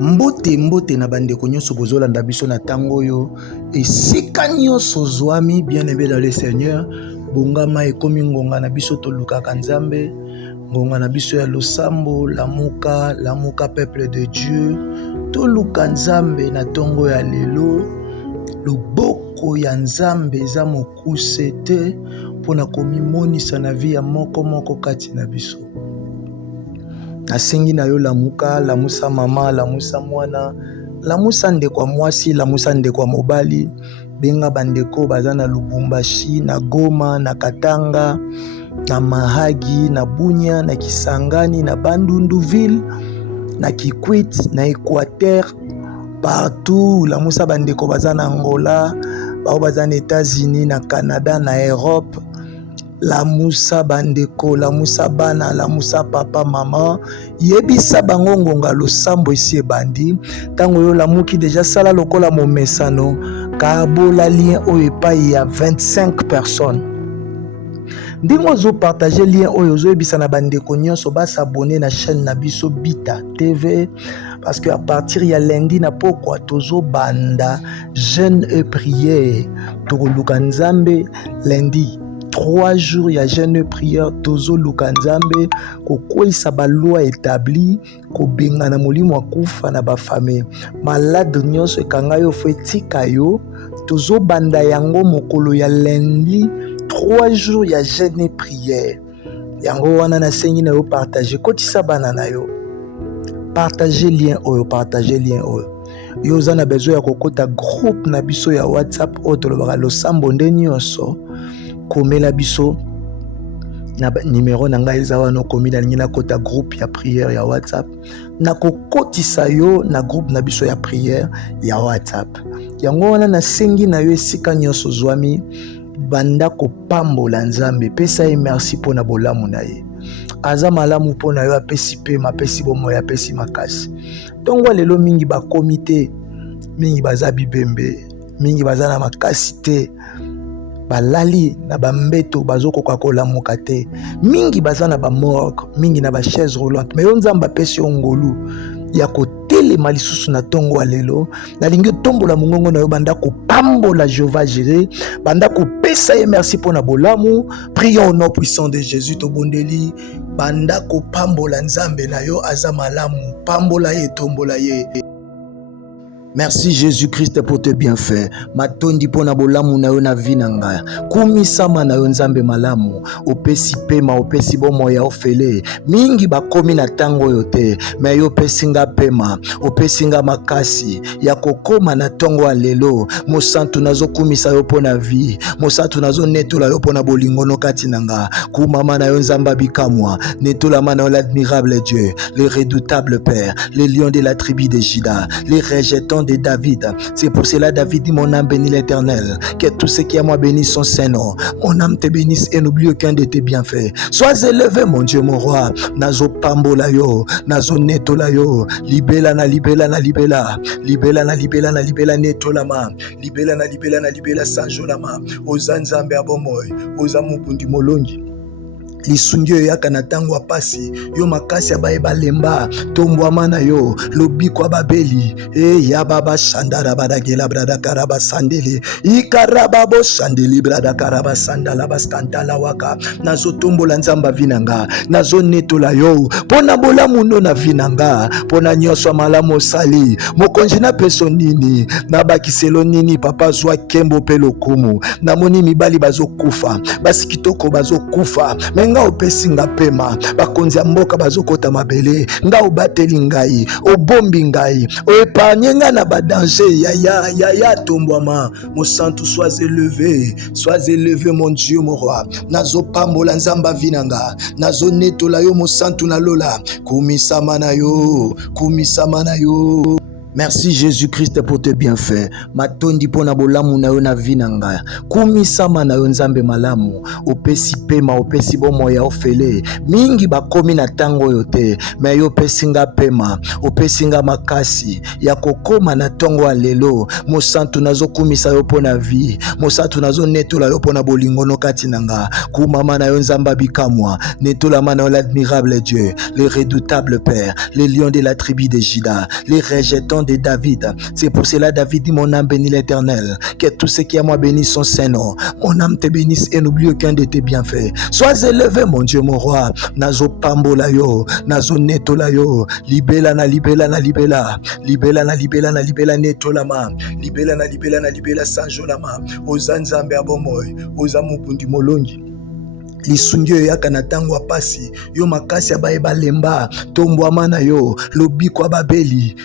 Mbote na bandeko nyonso bozolanda biso na tango yo esika nyonso zwami bien-aimé dans le Seigneur. Bongama ekomi ngonga na biso tolukaka Nzambe, ngonga na biso ya losambo, lamuka peuple de Dieu, toluka Nzambe na tongo ya lelo. Loboko ya Nzambe eza mokuse te mpona komimonisa na vi ya moko kati na biso. Nasengi na yo lamuka, lamusa mama, lamusa mwana, lamusa ndeko mwasi, lamusa ndeko mobali, benga bandeko baza na Lubumbashi, na Goma, na Katanga, na Mahagi, na Bunia, na Kisangani, na Bandunduville, na Kikwit, na Équateur, partout. Lamusa bandeko baza na Angola, baza na États-Unis, na Canada, na Europe. Lamusa bandeko, lamusa bana, lamusa papa mama, yebisa bango ngonga losambo esi ebandi. Tango yo lamuki deja sala lokola momesano, kabola lien oyo epai ya 25 personnes. Ndingo ozo partager lien oyo ozo yebisa na bandeko nyonso basabone na chaîne na biso Bita TV, parce que à partir ya lundi na pokwa tozo banda jeûne et prière. Tokoluka Nzambe lundi 3 jours ya jeûne et prière, tozo luka Nzambe kokwisa ba loi établi, ko benga na molimo akufa na ba famille malade nyonso ekanga yo fetika yo. Tozo banda yango mokolo ya lundi 3 jours ya jeûne et prière. Yango wana na sengi na yo partager kotisa bana na yo, partager lien oyo, partager lien oyo. Yo zana besoin ya kokota groupe na biso ya WhatsApp oyo tolobaka losambo nde nyonso. Komela biso na numéro na ngai eza wana komila na kota groupe ya prière ya WhatsApp, na kokotisa yo na groupe na biso ya prière ya WhatsApp. Yango wana na sengi na yo esika nyonso zwami banda kopambola Nzambe, pesa ye merci pona bolamu na ye. Aza malamu pona yo, apesi pema, apesi bomoya, apesi makasi. Tongo lelo mingi ba komite, mingi baza bibembe, mingi baza na makasi te, balali na bambeto bazoko kakola mokate, mingi baza na ba morgue, mingi na ba chaise roulante. Mais yo Nzambe apesi yo ngolu ya kotelema lisusu na tongo wa lelo. Nalingi tombola mongongo na yo banda kopambola Jéhovah Jireh, banda kopesa ye merci pona bolamu. Prions au nom puissant de Jésus tobondeli, banda kopambola Nzambe na yo aza malamu, pambola ye, tombola ye. Merci Jésus-Christ pour tes bienfaits. Matondi pona bolamu na yo na vinanga. Kumisama na yo Nzambe malamu. Opesi pema, opesi bomo ya ofele. Mingi bakomi na tango yote. Me yo pesinga pema, opesinga makasi. Ya kokoma na tongo wa lelo. Mosantu nazo kumisa yo pona vie. Mosantu nazo netula yo pona bolingono katinanga. Kumama na yo Nzamba bikamwa. Netula mana yo l'admirable Dieu. Le redoutable Père. Le lion de la tribu de Juda. Les rejetons de David. C'est pour cela David dit: mon âme bénit l'Éternel, que tout ce qui est moi bénisse son Saint-Nom. Mon âme te bénisse et n'oublie aucun de tes bienfaits. Sois élevé mon Dieu mon roi. Nazo pambola yo, nazo netola yo, libela na libela na libela, libela na libela na libela netola ma, libela na libela na libela sanjolama. Ozanzambe abomoy, ozamubundi molongi. Lisungyo yaka na tango apasi yo makasi abaye balemba tombwama na yo lobiko babeli ya baba shandara badagela brada karaba sandeli ikaraba bo shandeli brada karaba sandala baskantala waka nazo tombola Nzamba vinanga nazo netola yo pona bolamu ndo na vinanga pona nyonso malamu sali mokonzi na peso nini na bakiselo nini papa zwa kembo pe lokumu na moni mibali bazokufa basi kitoko bazokufa nga opesi nga pema bakonzi ya mboka bazokota mabele nga obateli ngai obombi ngai oepanye nga na badanger ya tombwama. Mosantu sois élevé mon Dieu mon roi. Nazo pambola Nzamba vinanga nazo netola yo mosantu na lola kumisama na yo Merci Jésus-Christ pour tes bienfaits. Matondi pona bolamu na yo na vinanga. Kumisama na yo nzambe malamu. Opesi pema, opesi bomo ya ofele. Mingi bakomi na tango yote. Me yo pesinga pema, opesinga makasi. Ya kokoma na tongo alelo. Mosantu nazo kumisa yo pona vie. Mosantu nazo netola yo pona bolingono katinanga. Kumama na yo nzamba bikamwa. Netola mana yo l'admirable Dieu. Le redoutable Père. Les lions de la tribu de Juda. Les rejetons de David. C'est pour cela David dit mon âme bénit l'Éternel. Que tout ce qui est à moi bénisse son Saint-Nom. Mon âme te bénisse et n'oublie aucun de tes bienfaits. Sois élevé mon Dieu mon roi. Nazo pambola yo, nazo netola yo. Libela na libela na libela. Libela na libela na libela netola ma. Libela na libela na libela sanjolama. Ozanzambe abomoy. Ozamupundi molongi. Lisungyo yaka na tango apasi yo makasi abaye balemba tombwama na yo lobiko babeli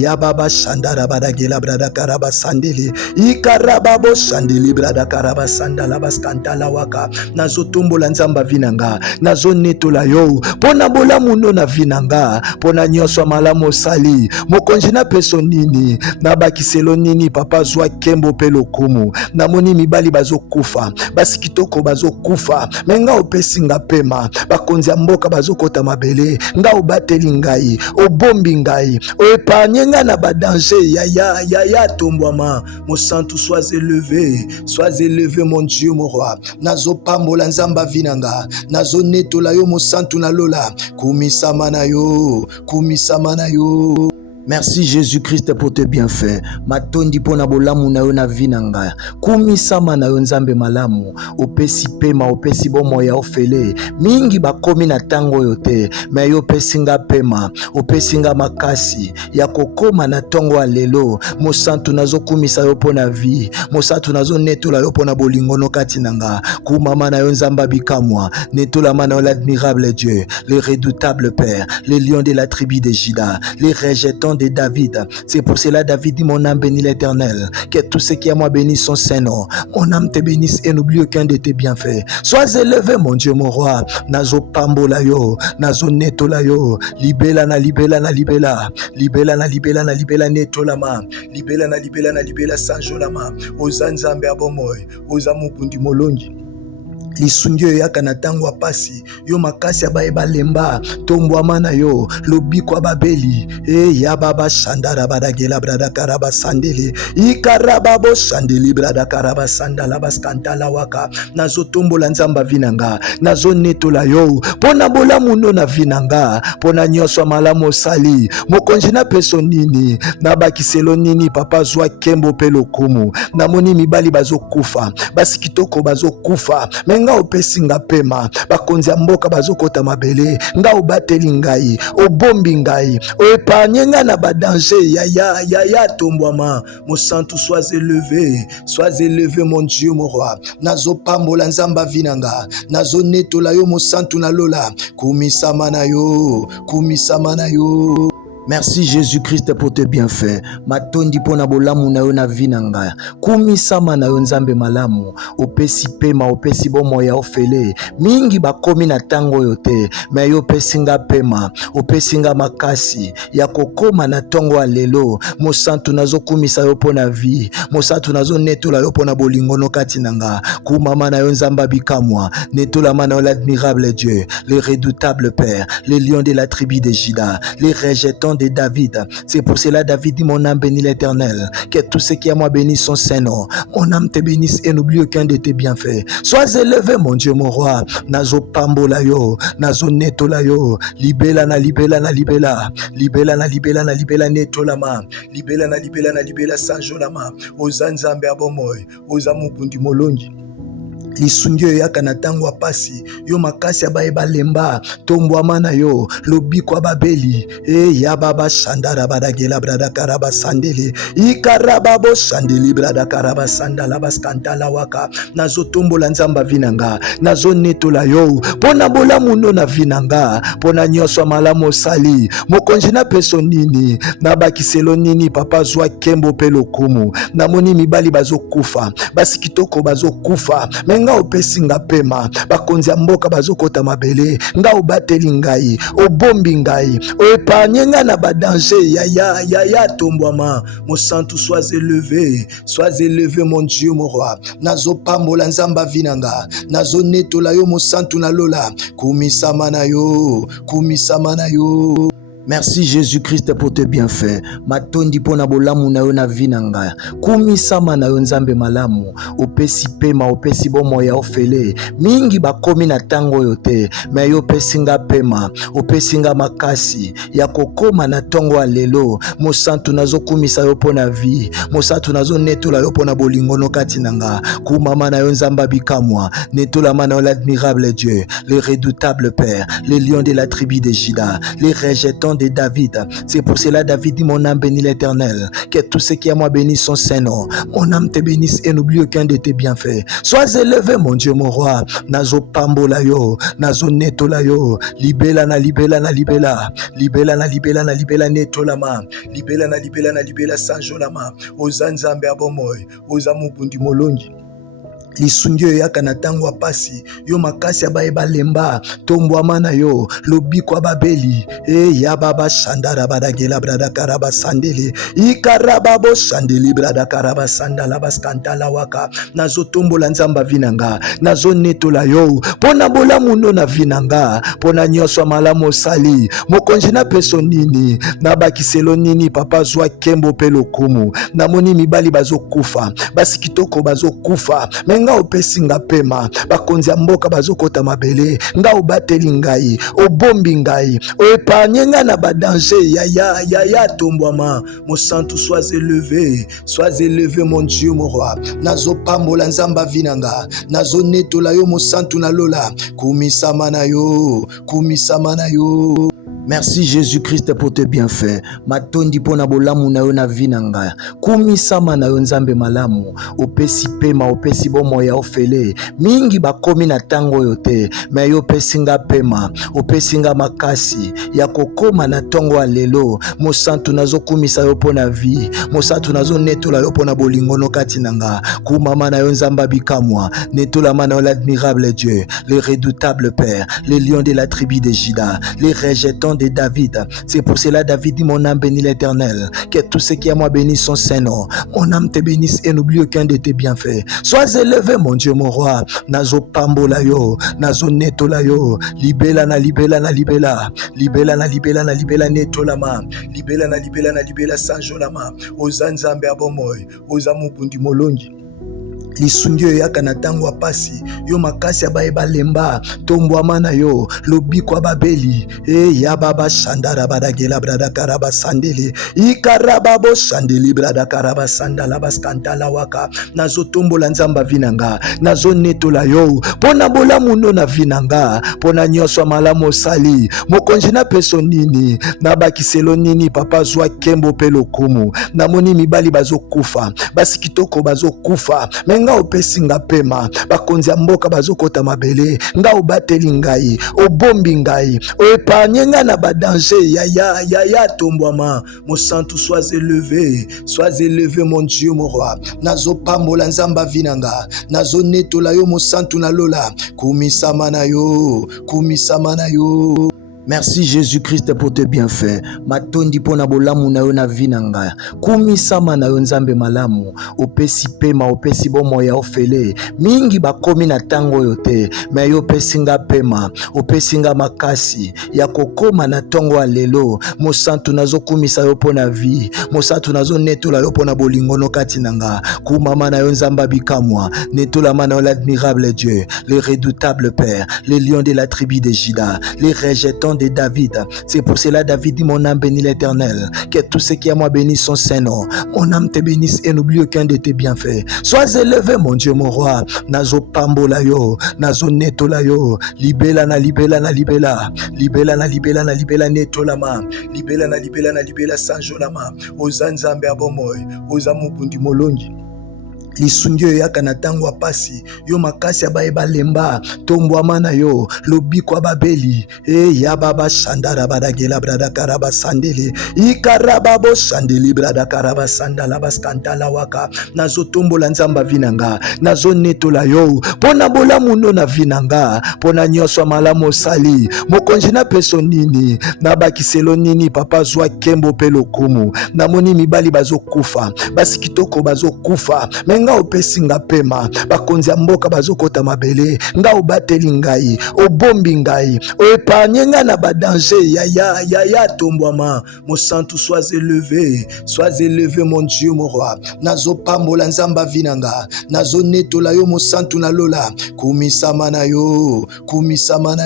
ya baba shandara badagela brada karaba sandele ikaraba bo shandeli brada karaba sandala baskantala waka nazo tombola nzamba vinanga nazo netola yo pona bola muno na vinanga pona nyoswa malamu sali mokonji na peso nini na bakiselo nini papa zwa kembo pelo kumu na moni mibali bazokufa basi kitoko bazokufa nga opesi nga pema bakonzi ya mboka bazokota mabele nga obateli ngai obombi ngai oepanye nga na badanger ya tombwama mosantu sois élevé mon Dieu mon roi nazo pambola nzamba vinanga nazo netola yo mosantu na lola kumisama na yo. Merci Jésus-Christ pour tes bienfaits. Matondi pona bolamu na yo na vinanga. Kumisama na yo nzambe malamu. Opesi pema, opesi bomo ya ofele. Mingi bakomi na tango yote. Me yo pesinga pema, opesinga makasi. Ya kokoma na tongo alelo. Mosantu nazo kumisa yo pona vie. Mosantu nazo netola yo pona bolingono katinanga. Kumama na yo nzamba bikamwa. Netola mana yo l'admirable Dieu. Le redoutable Père. Les lions de la tribu de Juda. Les rejetons de David. C'est pour cela David dit mon âme bénit l'Éternel. Que tout ce qui est à moi bénisse son Saint-Nom. Mon âme te bénisse et n'oublie aucun de tes bienfaits. Sois élevé mon Dieu mon roi. Nazo pambola yo, nazo netola yo. Libela na libela na libela. Libela na libela na libela netola ma. Libela na libela na libela sanjolama. Ozanzambe abomoy. Ozamupundi molongi. Lisungyo yaka na tango apasi yo makasi abaye balemba tombwama na yo lobiko babeli ya baba shandara badagela brada karaba sandele ikaraba bo shandeli brada karaba sandala baskantala waka nazo tombola nzamba vinanga nazo netola yo pona bola muno na vinanga pona nyoswa malamu sali mokonji na peso nini na bakiselo nini papa zwa kembo pelo kumu na moni mibali bazokufa basi kitoko bazokufa nga opesi nga pema bakonzi ya mboka bazokota mabele nga obateli ngai obombi ngai oepanye nga na badanger ya tombwama mosantu sois élevé mon Dieu mon roi nazo pambola nzamba vinanga nazo netola yo mosantu na lola kumisama na yo. Merci Jésus-Christ pour tes bienfaits. Matondi pona bolamu na yo na vinanga. Kumisama na yo nzambe malamu. Opesi pema, opesi bomo ya ofele. Mingi bakomi na tango yote. Me yo pesinga pema, opesinga makasi. Ya kokoma na tongo alelo. Mosantu nazo kumisa yo pona vie. Mosantu nazo netola yo pona bolingono katinanga. Kumama na yo nzamba bikamwa. Netola mana yo l'admirable Dieu. Le redoutable Père. Les lions de la tribu de Juda. Les rejetons de David. C'est pour cela David dit mon âme bénit l'Éternel. Que tout ce qui est à moi bénisse son Saint-Nom. Mon âme te bénisse et n'oublie aucun de tes bienfaits. Sois élevé mon Dieu mon roi. Nazo pambola yo, nazo netola yo. Libela na libela na libela. Libela na libela na libela netola ma. Libela na libela na libela sanjolama. Ozanzambe abomoy. Ozamupundi molongi. Lisungyo yaka na tango apasi yo makasi abaye balemba tombwama na yo lobiko babeli ya baba shandara badagela brada karaba sandele ikaraba bo shandeli brada karaba sandala baskantala waka nazo tombola nzamba vinanga nazo netola yo pona bola muno na vinanga pona nyoswa malamu sali mokonji na peso nini na bakiselo nini papa zwa kembo pelo kumu na moni mibali bazokufa basi kitoko bazokufa nga opesi nga pema bakonzi ya mboka bazokota mabele nga obateli ngai obombi ngai oepanye nga na badanger ya tombwama mosantu sois élevé mon Dieu mon roi nazopambola nzamba vinanga nazonetola yo mosantu na lola kumisama na yo. Merci Jésus-Christ pour tes bienfaits. Matondi pona bolamu na yo na vinanga. Kumisama na yo nzambe malamu. Opesi pema, opesi bomo ya ofele. Mingi bakomi na tango yote. Me yo pesinga pema, opesinga makasi. Ya kokoma na tongo alelo. Mosantu nazo kumisa yo pona vie. Mosantu nazo netola yo pona bolingono katinanga. Kumama na yo nzamba bikamwa. Netola mana yo l'admirable Dieu. Le redoutable Père. Le lion de la tribu de Juda. Les rejetons de David. C'est pour cela David dit mon âme bénit l'Éternel. Que tout ce qui est à moi bénisse son Saint-Nom. Mon âme te bénisse et n'oublie aucun de tes bienfaits. Sois élevé mon Dieu mon roi. Nazo pambola yo, nazo netola yo. Libela na libela na libela. Libela na libela na libela netolama. Libela na libela na libela sanjolama. Ozanzambe abomoy. Ozamubundi molongi. Lisungyo yaka na tango apasi yo makasi abaye balemba tombwama na yo lobiko babeli ya baba shandara badagela brada karaba sandele ikaraba bo shandeli brada karaba sandala baskantala waka nazo tombola nzamba vinanga nazo netola yo pona bola mundo na vinanga pona nyoso malamu sali mokonji na peso nini na bakiselo nini papa zwa kembo pelo kumu na moni mibali bazokufa basi kitoko bazokufa nga opesi nga pema bakonzi ya mboka bazokota mabele nga obateli ngai obombi ngai oepanye nga na badanger ya tombwama mosantu sois élevé mon Dieu mon roi nazopambola nzamba vinanga nazonetola yo mosantu na lola kumisama na yo. Merci Jésus-Christ pour tes bienfaits. Matondi pona bolamu na yo na vinanga. Kumisama na yo nzambe malamu. Opesi pema, opesi bomo ya ofele. Mingi bakomi na tango yote. Me yo pesinga pema, opesinga makasi. Ya kokoma na tongo alelo. Mosantu nazo kumisa yo pona vie. Mosantu nazo netola yo pona bolingono katinanga. Kumama na yo nzamba bikamwa. Netola mana yo l'admirable Dieu. Le redoutable Père. Le lion de la tribu de Juda. Les rejetons de David. C'est pour cela David dit mon âme bénit l'Éternel. Que tout ce qui est à moi bénisse son Saint-Nom. Mon âme te bénisse et n'oublie aucun de tes bienfaits. Sois élevé mon Dieu mon roi. Nazo pambola yo, nazo netola yo. Libela na libela na libela. Libela na libela na libela netolama. Libela na libela na libela sanjolama. Ozanzambe abomoy. Ozamubundi molongi. Lisungyo yaka na tango apasi yo makasi abaye balemba tombwama na yo lobiko babeli ya baba shandara badagela brada karaba sandele ikaraba bo shandeli brada karaba sandala baskantala waka nazo tombola nzamba vinanga nazo netola yo pona bola mundo na vinanga pona nyoso malamu sali mokonji na peso nini na bakiselo nini papa zwa kembo pelo kumu na moni mibali bazokufa basi kitoko bazokufa nga opesi nga pema bakonzi ya mboka bazokota mabele nga obateli ngai obombi ngai oepanye nga na badanger ya tombwama mosantu sois élevé mon Dieu mon roi nazopambola nzamba vinanga nazo netola yo mosantu na lola kumisama na yo. Merci Jésus-Christ pour tes bienfaits. Matondi pona bolamu na yo na vinanga. Kumisama na yo nzambe malamu. Opesi pema, opesi bomo ya ofele. Mingi bakomi na tango yote. Me yo pesinga pema, opesinga makasi. Ya kokoma na tongo alelo. Mosantu nazo kumisa yo pona vie. Mosantu nazo netola yo pona bolingono katinanga. Kumama na yo nzamba bikamwa. Netola mana yo l'admirable Dieu. Le redoutable Père. Le lion de la tribu de Juda. Les rejetons de David. C'est pour cela David dit mon âme bénit l'Éternel. Que tout ce qui est à moi bénisse son Saint-Nom. Mon âme te bénisse et n'oublie aucun de tes bienfaits. Sois élevé mon Dieu mon roi. Nazo pambola yo, nazo netola yo. Libela na libela na libela. Libela na libela na libela netolama. Libela na libela na libela sanjolama. Ozanzambe abomoy. Ozamubundi molongi. lisungi oyo yaka na ntango ya pasi yo makasi abayeba lemba tombwama na yo lobiko babeli yababa shandara badagela bradakara basandele ikaraba bo shandeli bradakara basandala baskantala waka nazotombola nzamba vinanga nazonetola yo pona bolamu ndo na vinanga pona nyonso malamu osali mokonzi na peso nini nabakiselo nini papa zwa kembo pe lokumu namoni mibali bazokufa basi kitoko bazokufa nga opesi nga pema bakonzi ya mboka bazokota mabele nga obateli ngai obombi ngai oepanye nga na badanger ya tombwama mon santu sois élevé mon Dieu mon roi nazopambola nzamba vinanga nazonetola yo mon santu na lola kumisama na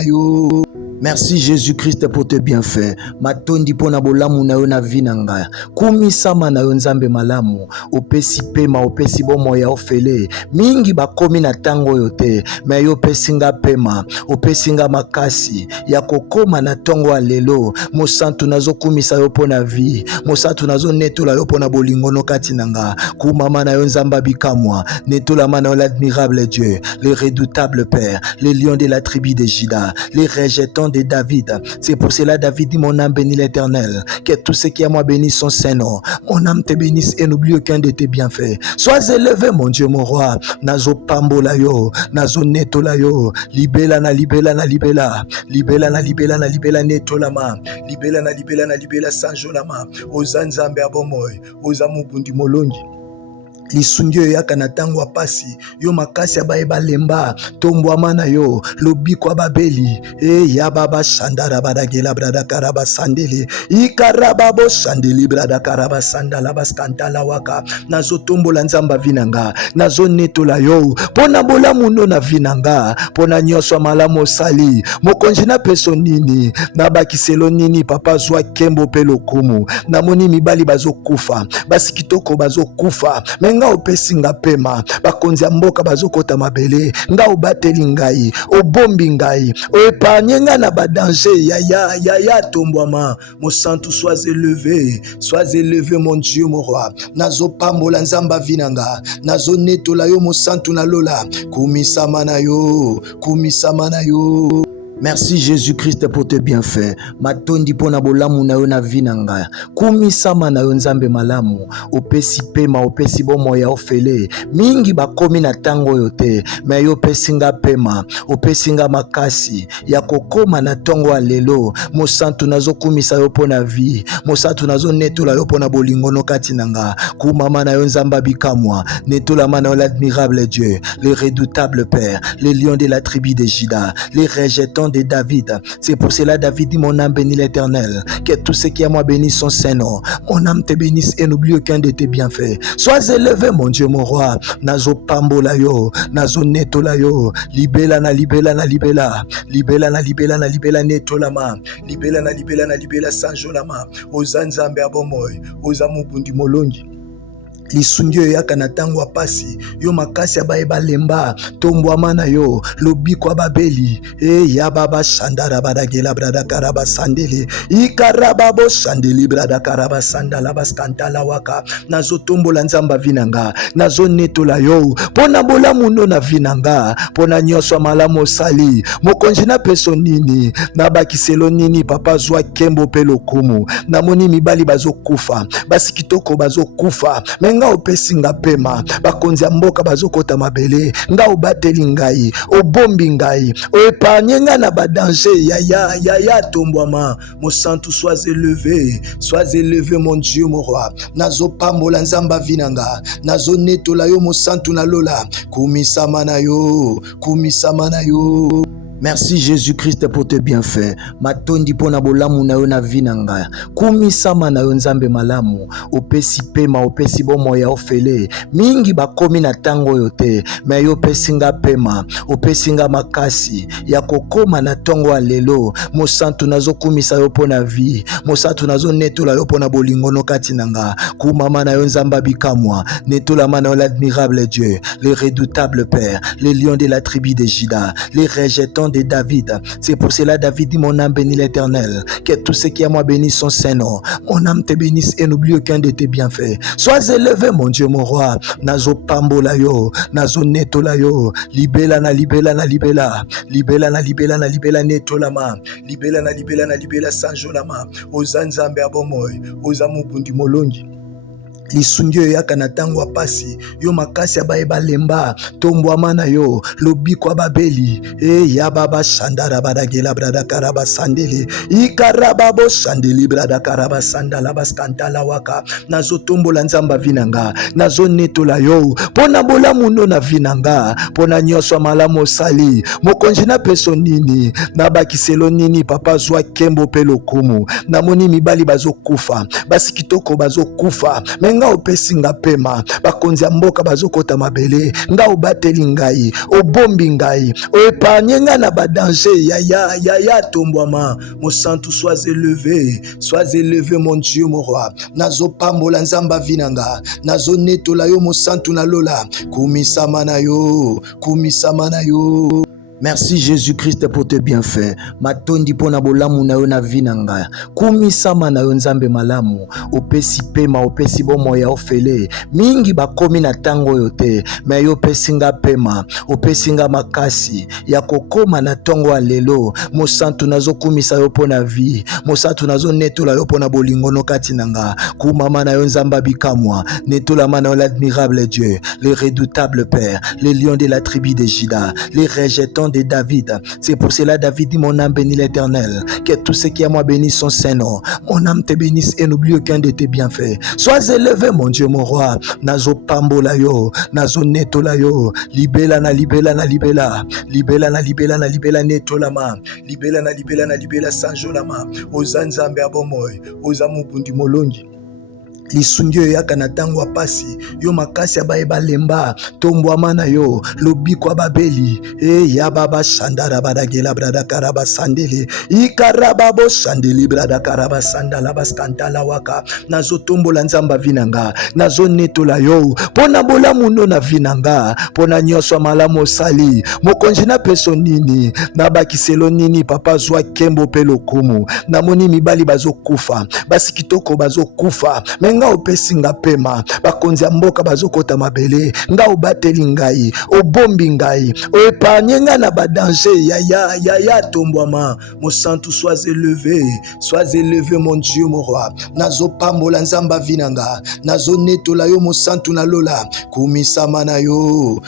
yo. Merci Jésus-Christ pour tes bienfaits. Matondi pona bolamu na yo na vinanga. Kumisama na yo nzambe malamu. Opesi pema, opesi bomo ya ofele. Mingi bakomi na tango yote. Me yo pesinga pema, opesinga makasi. Ya kokoma na tongo alelo. Mosantu nazo kumisa yo pona vie. Mosantu nazo netola yo pona bolingono katinanga. Kumama na yo nzamba bikamwa. Netola mana yo l'admirable Dieu. Le redoutable Père. Le lion de la tribu de Juda. Les rejetons de David. C'est pour cela David dit mon âme bénit l'Éternel. Que tout ce qui est à moi bénisse son Saint-Nom. Mon âme te bénisse et n'oublie aucun de tes bienfaits. Sois élevé mon Dieu mon roi. Nazo pambola yo, nazo netola yo. Libela na libela na libela. Libela na libela na libela netolama. Libela na libela na libela sanjolama. Ozanzambe abomoy. Ozamu bundi molongi. lisungi oyo yaka na ntango ya pasi yo makasi abayeba lemba tombwama na yo lobiko babeli yababa shandara badagela bradakara basandele ikaraba bo shandeli bradakara basandala baskantala waka nazotombola nzamba vinanga nazonetola yo pona bolamu ndo na vinanga pona nyonso malamu osali mokonzi na peso nini nabakiselo nini papa zwa kembo pe lokumu namoni mibali bazokufa basi kitoko bazokufa nga opesi nga pema bakonzi ya mboka bazokota mabele nga obateli ngai obombi ngai oepanye nga na badanger ya tombwama mon santu sois élevé mon Dieu mon roi nazopambola nzamba vinanga nazonetola yo mon santu na lola kumisama na yo. Merci Jésus-Christ pour tes bienfaits. Matondi pona bolamu na yo na vinanga. Kumisama na yo nzambe malamu. Opesi pema, opesi bomo ya ofele. Mingi bakomi na tango yote. Me yo pesinga pema, opesinga makasi. Ya kokoma na tongo alelo. Mosantu nazo kumisa yo pona vie. Mosantu nazo netola yo pona bolingono katinanga. Kumama na yo nzamba bikamwa. Netola mana yo l'admirable Dieu. Le redoutable Père. Le lion de la tribu de Juda. Les rejetons de David. C'est pour cela David dit mon âme bénit l'Éternel. Que tout ce qui est à moi bénisse son Saint-Nom. Mon âme te bénisse et n'oublie aucun de tes bienfaits. Sois élevé mon Dieu mon roi. Nazo pambola yo, nazo netola yo. Libela na libela na libela. Libela na libela na libela netolama. Libela na libela na libela sanjolama. Ozanzambe abomoy. Ozamubundi molongi. Lisungi oyo yaka na ntango ya pasi yo makasi abayeba lemba tombwama na yo lobiko babeli yababa shandara badagela bradakara basandele ikaraba bo shandeli bradakara basandala baskantala waka nazotombola nzamba vinanga nazonetola yo pona bolamu ndo na vinanga pona nyonso malamu osali mokonzi na peso nini nabakiselo nini papa zwa kembo pe lokumu namoni mibali bazokufa basi kitoko bazokufa nga opesi nga pema bakonzi ya mboka bazokota mabele nga obateli ngai obombi ngai oepanye nga na badanger ya tombwama mon santu sois élevé mon Dieu mon roi nazopambola nzamba vinanga nazonetola yo mon santu na lola kumisama na yo. Merci Jésus-Christ pour tes bienfaits. Matondi pona bolamu na yo na vinanga. Kumisama na yo nzambe malamu. Opesi pema, opesi bomo ya ofele. Mingi bakomi na tango yote. Me yo pesinga pema, opesinga makasi. Ya kokoma na tongo alelo. Mosantu nazo kumisa yo pona vie. Mosantu nazo netola yo pona bolingono katinanga. Kumama na yo nzamba bikamwa. Netola mana yo l'admirable Dieu. Le redoutable Père. Le lion de la tribu de Juda. Les rejetons puissant de David. C'est pour cela David dit, mon âme bénit l'Éternel. Que tout ce qui est à moi bénisse son Saint-Nom. Mon âme te bénisse et n'oublie aucun de tes bienfaits. Sois élevé, mon Dieu, mon roi. Nazo pambola yo, nazo netola yo, libela na libela na libela, libela na libela na libela netolama, libela na libela na libela sanjolama, ozanzambe abomoy, ozamubundi molongi. Lisungi oyo yaka na tango apasi yo makasi abayeba lemba tombwama na yo lobiko babeli ya baba shandara badagela brada karaba sandeli ikaraba bo shandeli brada karaba sandala baskantala waka nazo tombola nzamba vinanga nazo netola yo pona bola muno na vinanga pona nyoswa malamu sali mokonji na peso nini na bakiselo nini papa zwa kembo pe lokumu namoni mibali bazokufa basi kitoko bazokufa nga opesi nga pema bakonzi ya mboka bazokota mabele nga obateli ngai obombi ngai oepanye nga na badanger ya tombwama mon santu sois élevé mon Dieu mon roi nazopambola nzamba vinanga nazo netola yo mon santu na lola kumisama na yo. Merci Jésus-Christ pour tes bienfaits. Matondi pona bolamu na yo na vinanga. Kumisama na yo nzambe malamu. Opesi pema, opesi bomo ya ofele. Mingi bakomi na tango yote. Me yo pesinga pema, opesinga makasi. Ya kokoma na tongo alelo. Mosantu nazo kumisa yo pona vie. Mosantu nazo netola yo pona bolingono kati nanga. Kumama na yo nzamba bikamwa. Netola mana yo l'admirable Dieu. Le redoutable Père. Le lion de la tribu de Juda. Les rejetons de David. C'est pour cela David dit, mon âme bénit l'Éternel. Que tout ce qui est à moi bénisse son Saint-Nom. Mon âme te bénisse et n'oublie aucun de tes bienfaits. Sois élevé, mon Dieu, mon roi. Nazo pambola yo, nazo netola yo, libela na libela na libela, libela na libela na libela netolama, libela na libela na libela sanjolama, ozanzambe abomoy, ozamubundi molongi. Lisungi oyo yaka na tango apasi yo makasi abayeba lemba tombwama na yo lobiko babeli ya baba shandara badagela brada karaba sandeli ikaraba bo shandeli brada karaba sandala baskantala waka nazo tombola nzamba vinanga nazo netola yo pona bolamu no na vinanga pona nyoswa malamu sali mokonji na peso nini na bakiselo nini papa zwa kembo pe lokumu namoni mibali bazokufa basi kitoko bazokufa nga opesi nga pema bakonzi ya mboka bazokota mabele nga obateli ngai obombi ngai oepanye nga na badanger ya tombwama mosantu sois élevé mon Dieu mon roi nazopambola nzamba vinanga nazo netola yo mosantu na lola kumisama na yo.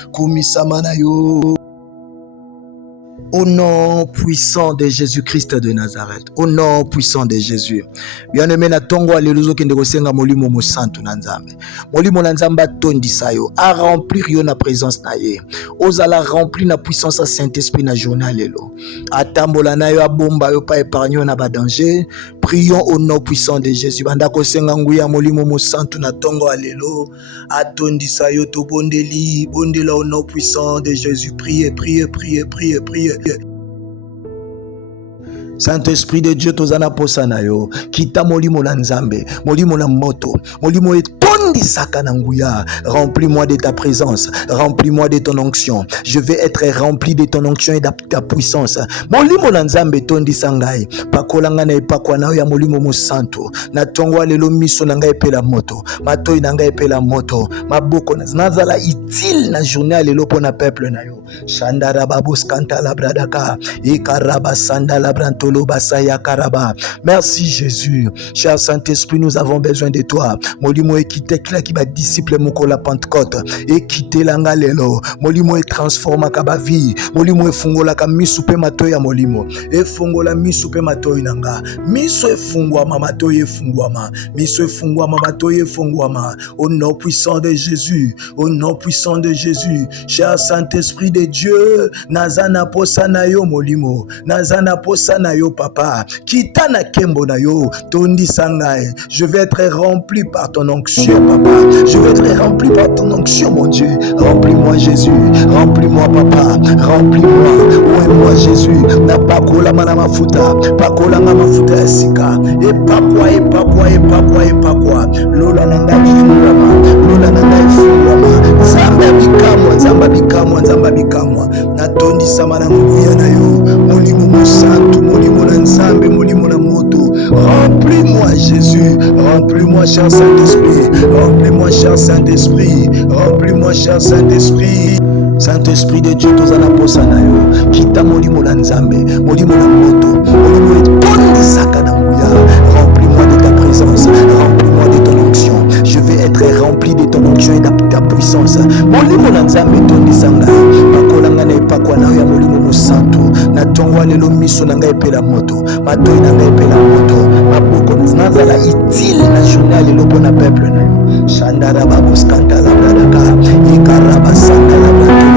Au nom puissant de Jésus-Christ de Nazareth. Au nom puissant de Jésus. Bien-aimé na tongo aleluzo kende kosenga molimo mo santu na nzambe. Molimo na nzamba tondisa yo. A remplir yo na présence na ye. Ozala remplir na puissance à Saint-Esprit na journal lelo. Atambola na yo abomba yo pa épargne na ba danger. Prions au nom puissant de Jésus. Banda kosenga nguya molimo mo santu na tongo alelo. Atondisa yo to bondela au nom puissant de Jésus. Priez. Saint-Esprit de Dieu tozana posana yo kita molimo na nzambe molimo na moto molimo etondi sakana nguya remplis-moi de ta présence remplis-moi de ton onction je vais être rempli de ton onction et de ta puissance molimo na nzambe tondi sangai pakolanga na epakwa na yo ya molimo mo santo na tongo lelo miso na ngai epela moto matoi na ngai epela moto maboko nazala utile na journée lelo pona peuple na yo shandara babos kantala bradaka ikaraba sandala branto. Merci Jésus. Cher Saint-Esprit, nous avons besoin de toi. Molimo ekite kila ki ba disciple moko la Pentecôte. Ekite langa lelo. Molimo e transforma ka ba vie. Molimo e fungola ka misu pe matoya molimo. E fungola misu pe matoyi nanga. Miso e fungwama matoyi e fungwama. Miso e fungwama matoyi e fungwama. Au nom puissant de Jésus. Au nom puissant de Jésus. Cher Saint-Esprit de Dieu, nazana posana yo molimo. Nazana posana yo papa, kitana kembo na yo, tondi sangai. Je vais être rempli par ton onction, papa. Je vais être rempli par ton onction, mon Dieu. Remplis-moi, Jésus. Remplis-moi, papa. Remplis-moi. Oué-moi, Jésus. Na pakola mana mafuta. Pakola nga mafuta ya sika. Epakwa. Lola nanga ifungwama. Lola nanga ifungwama. Zamba bikamwa. bikamwa nzamba bikamwa natondisama na nguya na yo molimo mosantu molimo na nzambe molimo na moto remplis-moi Jésus remplis-moi cher Saint-Esprit remplis-moi cher Saint-Esprit remplis-moi cher Saint-Esprit Saint-Esprit de Dieu tozana posa na yo kita molimo na nzambe molimo na moto molimo etondisaka na nguya remplis-moi de ta présence remplis-moi de ton onction je vais être rempli de ton onction et de ta puissance molimo na nzambe tondisanga bakolanga na epakwa na yo ya molimo mosantu na tongwa lelo miso na ngai epela moto matoi na ngai epela moto maboko nazala utile na journée ya lelo mpona peuple na yo shandara baboskanta la bradaka ikaraba santa la bradaka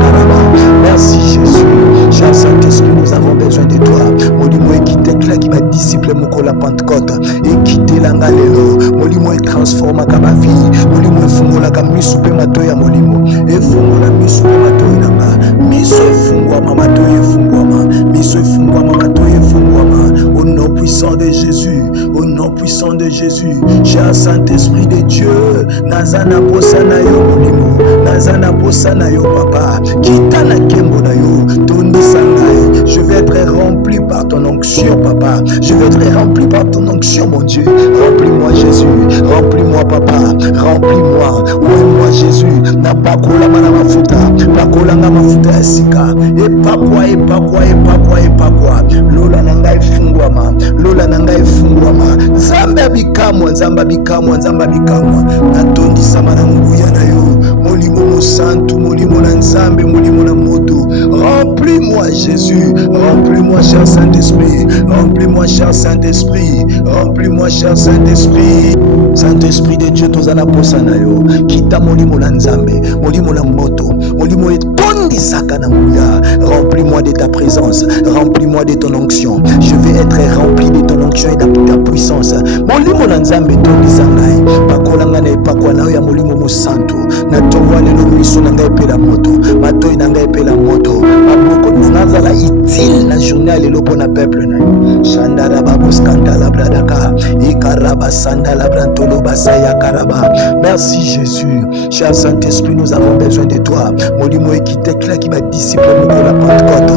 karaba. Merci Jésus cher Saint-Esprit nous avons besoin de toi molimo ekite qui va disciple moko la Pentecôte ekite langa lelo molimo e transforma ka ma vie molimo efungola ka misu pe matoi ya molimo efungola misu pe matoi nanga miso efungwama matoi efungwama miso efungwama matoi efungwama au nom puissant de Jésus au nom puissant de Jésus cher Saint-Esprit de Dieu nazana posa na yo molimo nazana posa na yo papa kita na kembo na yo tondisa ngai je vais être rempli par ton onction papa je vais être rempli par ton onction mon Dieu remplis-moi Jésus remplis-moi papa remplis-moi oué-moi Jésus na pakola mana mafuta pakolanga mafuta ya sika epakwa epakwa epakwa epakwa lola na ngai fungwama lola na ngai fungwama nzambe bikamwa nzamba bikamwa nzamba bikamwa natondisama na nguya na yo molimo mosantu molimo na nzambe molimo na moto remplis-moi Jésus remplis-moi cher Saint-Esprit remplis-moi cher Saint-Esprit remplis-moi cher Saint-Esprit Saint-Esprit de Dieu tozana posa na yo kita molimo na nzambe molimo na moto molimo etondisaka na nguya remplis-moi de ta présence remplis-moi de ton onction je vais être rempli de ton onction et de ta puissance molimo na nzambe tondisa ngai bakolanga na epakwa na yo ya molimo mosantu na tongwa lelo miso na ngai epela moto matoi na ngai epela moto maboko nazala utile na journée ya lelo mpona peuple na yo shandara baboskanta la bradaka ikaraba sanda la brantolo basaya karaba. Merci Jésus cher Saint-Esprit nous avons besoin de toi molimo ekite qui va disciple moko la Pentecôte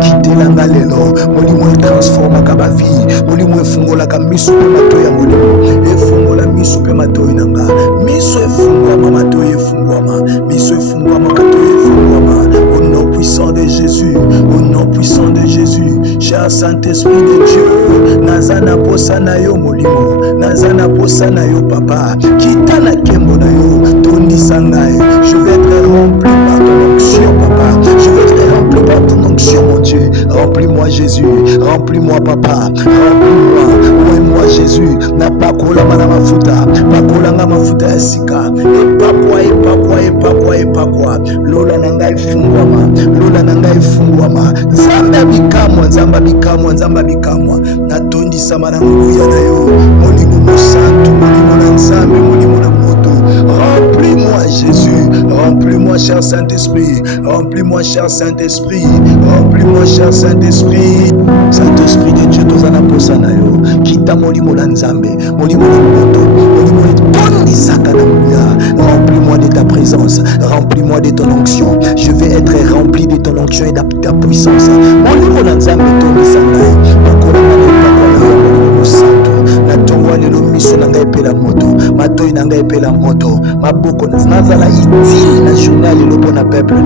ekite langa lelo molimo etransformaka ba vie molimo efungolaka miso pe matoi ya molimo efungola miso pe matoi nanga miso efungwama matoi efungwama miso efungwama matoi efungwama au nom puissant de Jésus au nom puissant de Jésus cher Saint-Esprit de Dieu nazana posa na yo molimo nazana posa na yo papa kita na kembo na yo tondisa ngai je vais être rempli par ton onction papa je vais être rempli par ton onction mon Dieu remplis-moi Jésus remplis-moi papa remplis-moi oué-moi Jésus na pakola mana mafuta pakolanga mafuta ya sika epakwa epakwa epakwa epakwa lola na ngai fungwama lola na ngai fungwama nzambe bikamwa nzamba bikamwa nzamba bikamwa natondisama na nguya na yo molimo mosantu molimo na nzambe molimo na moto remplis-moi Jésus remplis-moi cher Saint-Esprit remplis-moi cher Saint-Esprit remplis-moi cher Saint-Esprit Saint-Esprit de Dieu tozana posa na yo kita molimo na nzambe molimo na moto molimo etondisaka na nguya remplis-moi de ta présence remplis-moi de ton onction je vais être rempli de ton onction et de ta puissance molimo na nzambe tondisa ngai bakolanga na epakwa na yo molimo mosantu na tongwa lelo miso na ngai epela moto matoi na ngai epela moto maboko nazala utile na journée ya lelo mpona peuple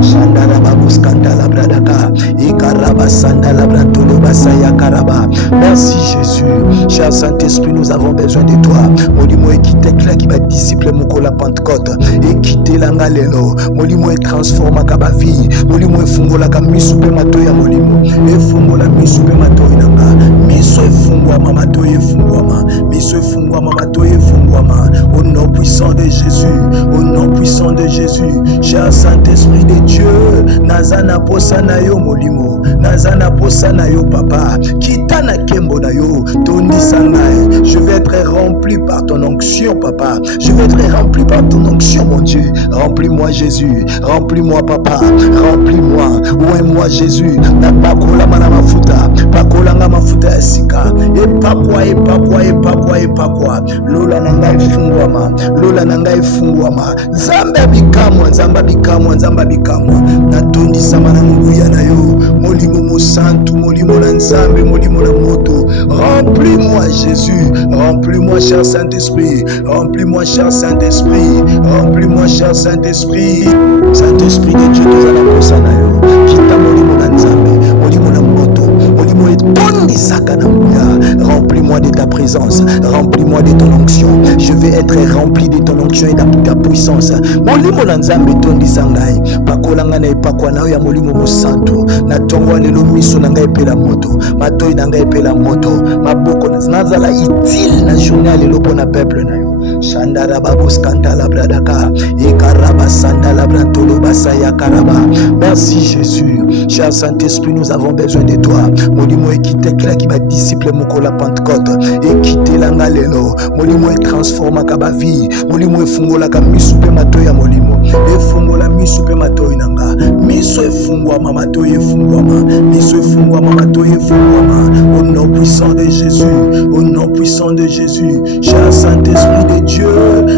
shandara baboskanta la bradaka ikaraba sanda la brantolo basaya karaba. Merci Jésus cher Saint-Esprit nous avons besoin de toi molimo ekite qui va disciple moko la Pentecôte ekite langa lelo molimo etransformaka ba vie molimo efungolaka miso pe matoi ya molimo efungola miso pe matoi nanga miso efungwama matoi efungwama miso efungwama matoi efungwama au nom puissant de Jésus au nom puissant de Jésus cher Saint-Esprit de Dieu nazana posa na yo molimo nazana posa na yo papa kita na kembo na yo tondisa ngai je vais être rempli par ton onction papa je vais être rempli par ton onction mon Dieu remplis-moi Jésus remplis-moi papa remplis-moi oué-moi Jésus na pakola mana mafuta pakolanga mafuta ya sika epakwa epakwa epakwa epakwa lola na nangai fungwama, lola nangai fungwama. Nzambe abikamwa, nzambe abikamwa, nzambe abikamwa. Natondisama na nguya na yo, molimo mosantu, molimo na nzambe, molimo na moto. Remplis-moi Jésus, remplis-moi cher Saint-Esprit, remplis-moi cher Saint-Esprit, remplis-moi cher Saint-Esprit. Saint-Esprit de Dieu, tozala posa na yo. Kita molimo na nzambe, molimo na moto, molimo etondisaka na nguya. Remplis-moi de ta présence, remplis-moi de ton onction. Je vais être rempli de ton onction et de ta puissance. Molimo na nzambe tondisa ngai, pakolanga na epakwa na yo ya molimo mosantu. Na tongwa lelo miso na ngai pe la moto, matoi na ngai pe la moto, maboko nazala utile na journée lelo pona peuple na yo. Shandara babos kantala bradaka, ekaraba sandala brantolo basaya karaba. Merci Jésus, cher Saint-Esprit, nous avons besoin de toi. Molimo ekite kila ki ba disciple moko la Pentecôte, ekite langa lelo, molimo e transforma ka ba vie, molimo e fungola ka misu pe matoi ya molimo, e fungola misu pe matoi nanga, miso e fungwama matoi e fungwama, miso e fungwama matoi e fungwama. Au nom puissant de Jésus, au nom puissant de Jésus, cher Saint-Esprit de Dieu,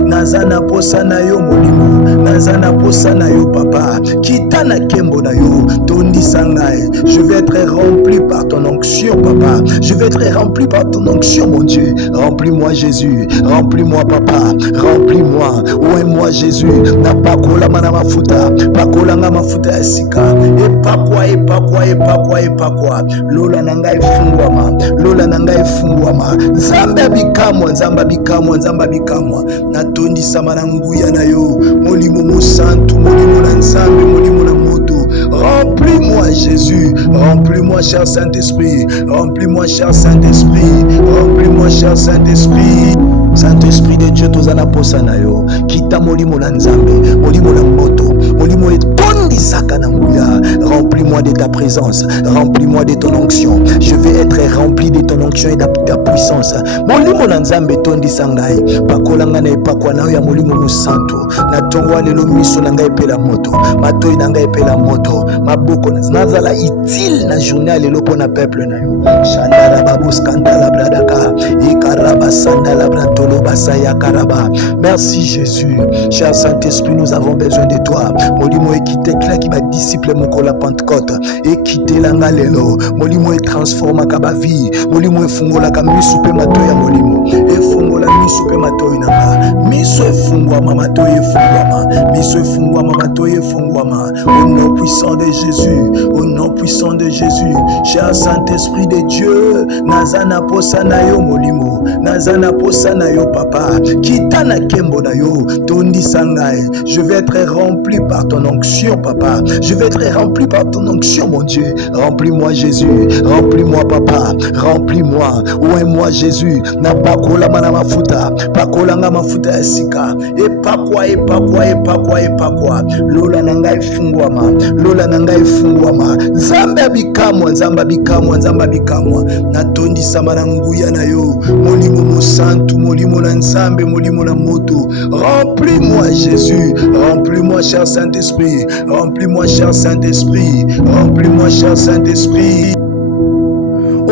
nazana posa na yo molimo, nazana posa na yo papa, kitana kembo na yo, tondi sangai. Je vais être rempli par ton onction papa, je vais être rempli par ton onction mon Dieu. Remplis-moi Jésus, remplis-moi papa, remplis-moi, oué-moi Jésus. Na pakola mana mafuta, pakola nga mafuta ya sika, epakwa epakwa epakwa epakwa, lola nangai fungwama, lola nangai fungwama. Nzambe abikamwa, nzambe abikamwa, nzambe abikamwa. Natondisama na nguya na yo, molimo mosantu, molimo na nzambe, molimo na moto. Remplis-moi Jésus, remplis-moi cher Saint-Esprit, remplis-moi cher Saint-Esprit, remplis-moi cher Saint-Esprit. Saint-Esprit de Dieu, tozana posa na yo, kita molimo na nzambe, molimo na moto, molimo etondisaka na nguya. Remplis-moi de ta présence, remplis-moi de ton onction. Je vais être rempli de ton onction et de ta puissance. Molimo na nzambe tondisa ngai, pakolanga na epakwa na yo ya molimo mosantu. Na tongwa lelo miso na ngai pe la moto, matoi na ngai pe la moto, maboko nazala utile na journée lelo pona peuple na yo. Shandara babos kantala bradaka, ikaraba sandala brantolo basaya karaba. Merci Jésus, cher Saint-Esprit, nous avons besoin de toi. Molimo ekite kila ki ba disciple moko la Pentecôte, ekite langa lelo, molimo e transforma ka ba vie, molimo e fungola ka misu pe matoi ya molimo, e fungola misu pe matoi nanga, miso e fungwama matoi e fungwama, miso e fungwama matoi e fungwama. Au nom puissant de Jésus, au nom puissant de Jésus, cher Saint-Esprit de Dieu, nazana posa na yo molimo, nazana posa na yo papa, kitana kembo na yo, tondi sangai. Je vais être rempli par ton onction papa, je vais être rempli par ton onction mon Dieu. Remplis-moi Jésus, remplis-moi papa, remplis-moi, oué-moi Jésus. Na pakola mana mafuta, pakola nga mafuta ya sika, epakwa epakwa epakwa epakwa, lola nangai fungwama, lola nangai fungwama. Nzambe abikamwa, nzambe abikamwa, nzambe abikamwa. Natondisama na nguya na yo, molimo mosantu, molimo na nzambe, molimo na moto. Remplis-moi Jésus, remplis-moi cher Saint-Esprit, remplis-moi cher Saint-Esprit, remplis-moi cher Saint-Esprit.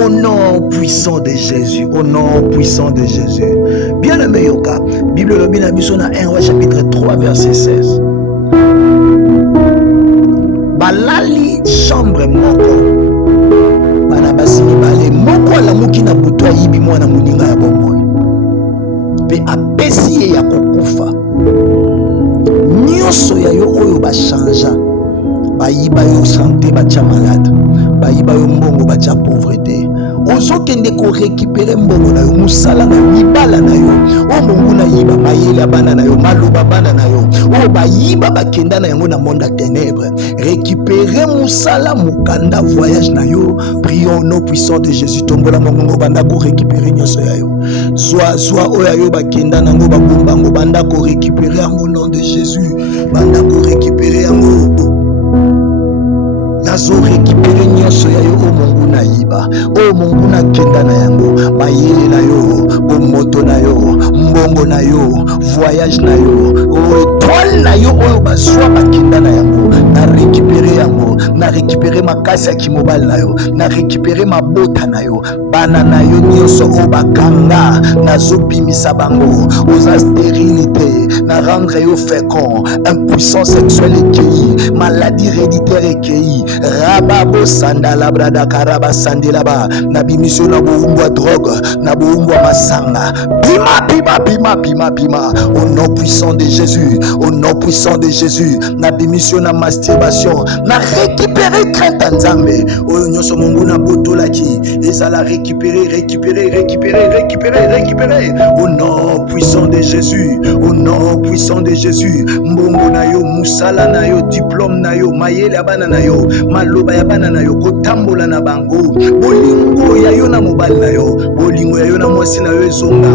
Au nom puissant de Jésus, au nom puissant de Jésus. Bien-aimé Yoka, Bible le bien abisso na 1 Roi chapitre 3 verset 16. Balali chambre moko, bana basini bale moko la muki na buto yibi mwana muninga ya bomoi. Pe apesi ye ya kokufa. Nyoso ya yo oyo ba chanja. Bayiba yo santé bacha malade, bayiba yo mbongo bacha pauvreté. Ozokende ko récupérer mbongo na yo, musala na yo, libala na yo, o mbongo na yiba mayela bana na yo, maloba bana na yo, o bayiba bakenda na yango na monde à ténèbres. Récupérer musala mukanda voyage na yo. Prions au nom puissant de Jésus. Tombola mongo banda ko récupérer nyoso ya yo. Zwa oya yo bakenda nango babomba ngo banda ko récupérer au nom de Jésus. Banda ko récupérer yango. Nazo récupérer nyoso ya yo o mungu na yiba, o mungu na kenda na yango, mayele na yo, o moto na yo, mbongo na yo, voyage na yo, o étoile na yo oyo bazwa bakenda na yango, na récupérer yango yo, na récupérer makasi ya kimobali na yo, na récupérer mabota na yo, bana na yo nyonso o bakanga nazobimisa bango oza stérilité na rendre yo fécond, impuissance sexuelle ekei, maladie héréditaire ekei, rababo sandala brada karaba sandelaba na bimisio na boumbwa drogue na boumbwa masanga bima bima bima bima bima au nom puissant de Jésus, au nom puissant de Jésus na bimisio na masturbation na récupérer crainte nzambe oyo nyonso mungu na botolaki ezala récupérer récupérer récupérer récupérer récupérer au nom puissant de Jésus, au nom puissant de Jésus mbongo na yo musala na yo diplôme na yo mayele abana na yo maloba ya bana na yo kotambola na bango bolingo ya yo na mobali na yo bolingo ya yo na mwasi na yo ezonga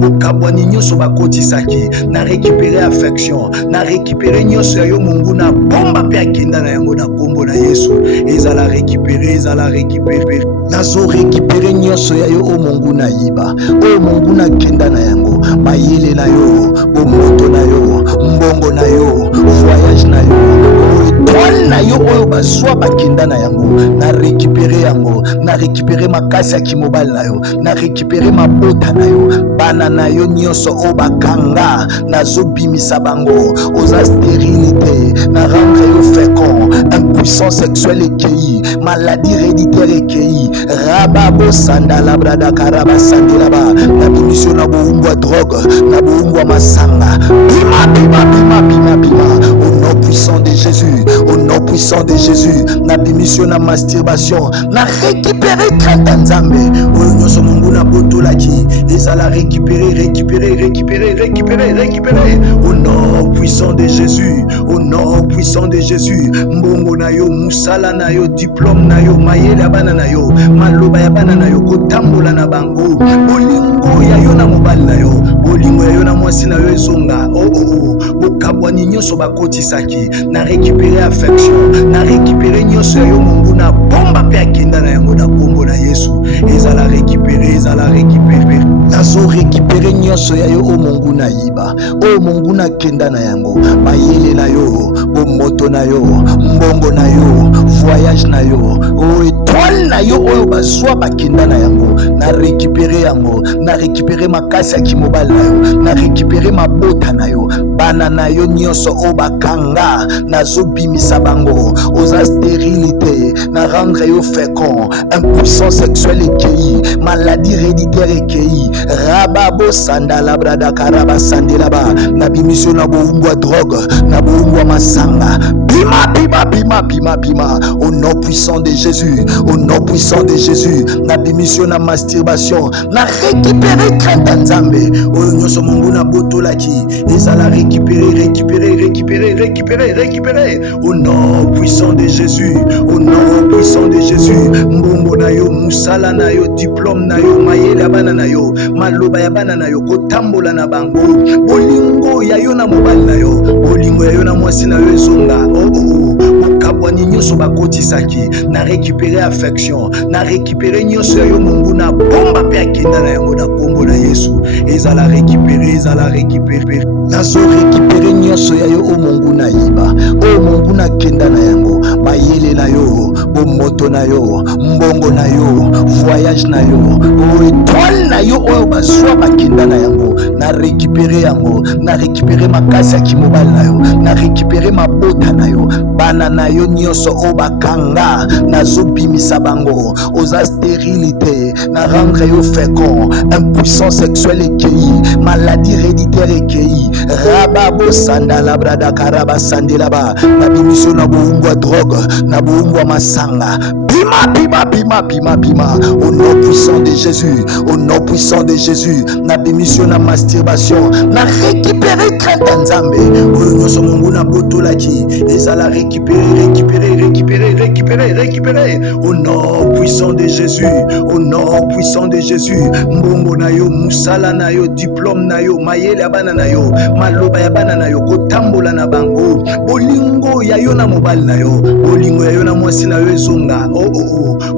bokabwani nyonso bakotisaki na récupérer affection na récupérer nyonso ya yo mungu na bomba mpe akenda na yango na kombo na Yesu ezala récupérer ezala récupérer nazo récupérer nyonso ya yo o mungu na yiba o mungu na kenda na yango mayele na yo bomoto na yo mbongo na yo voyage na yo étoile na yo oyo bazwa bakenda na yango na récupérer yango na récupérer makasi ya kimobali na yo na récupérer mabota na yo bana na yo nyonso o bakanga nazobimisa bango oza stérilité na rendre yo fécond, impuissance sexuelle ekei, maladie héréditaire ekei, rababo sandala brada karaba sandelaba na bimisio na boumbwa drogue na boumbwa masanga bima bima bima bima bima au nom puissant de Jésus, au nom puissant de Jésus na bimisio na masturbation na récupérer crainte nzambe oyo nyonso mungu na botolaki ezala récupérer récupérer récupérer récupérer récupérer au nom puissant de Jésus, au nom puissant de Jésus mbongo na yo musala na yo diplôme na yo mayele abana na yo maloba ya bana na yo kotambola na bango bolingo ya yo na mobali na yo bolingo ya yo na mwasi na yo ezonga bokabwani nyonso bakotisaki na récupérer affection na récupérer nyonso ya yo mungu na bomba mpe akenda na yango na kombo na Yesu ezala récupérer ezala récupérer nazo récupérer nyonso ya yo o mungu na yiba o mungu na kenda na yango mayele na yo bomoto na yo mbongo na yo voyage na yo étoile na yo oyo bazwa bakenda na yango na récupérer yango na récupérer makasi ya kimobali na yo na récupérer mabota na yo bana na yo nyonso o bakanga nazobimisa bango oza stérilité na rendre yo fécond, impuissance sexuelle ekei, maladie héréditaire ekei, rababo sandala brada karaba sandelaba na bimisio na boumbwa drogue na boumbwa masanga bima bima bima bima bima au nom puissant de Jésus, au nom puissant de Jésus na bimisio na masturbation na récupérer crainte nzambe oyo nyonso mungu na botolaki ezala récupérer récupérer récupérer récupérer récupérer au nom puissant de Jésus, au nom puissant de Jésus mbongo na yo musala na yo diplôme na yo mayele abana na yo maloba ya bana na yo kotambola na bango bolingo ya yo na mobali na yo bolingo ya yo na mwasi na yo ezonga bokabwani nyonso bakotisaki na récupérer affection na récupérer nyonso ya yo mungu na bomba mpe akenda na yango na kombo na Yesu ezala récupérer ezala récupérer nazo récupérer nyonso ya yo o mungu na yiba o mungu na kenda na yango mayele na yo bomoto na yo mbongo na yo voyage na yo étoile na yo oyo bazwa bakenda na yango na récupérer yango na récupérer makasi ya kimobali na yo na récupérer mabota na yo bana na yo nyonso o bakanga nazobimisa bango oza stérilité na rendre yo fécond, impuissance sexuelle ekei, maladie héréditaire ekei, rababo sandala brada karaba sandelaba na bimisio na boumbwa drogue na boumbwa masanga bima bima bima bima bima au nom puissant de Jésus, au nom puissant de Jésus na bimisio na masturbation na récupérer crainte nzambe oyo nyonso mungu na botolaki ezala récupérer récupérer récupérer récupérer récupérer au nom puissant de Jésus, au nom puissant de Jésus mbongo na yo musala na yo diplôme na yo mayele abana na yo maloba ya bana na yo kotambola na bango bolingo ya yo na mobali na yo bolingo ya yo na mwasi na yo ezonga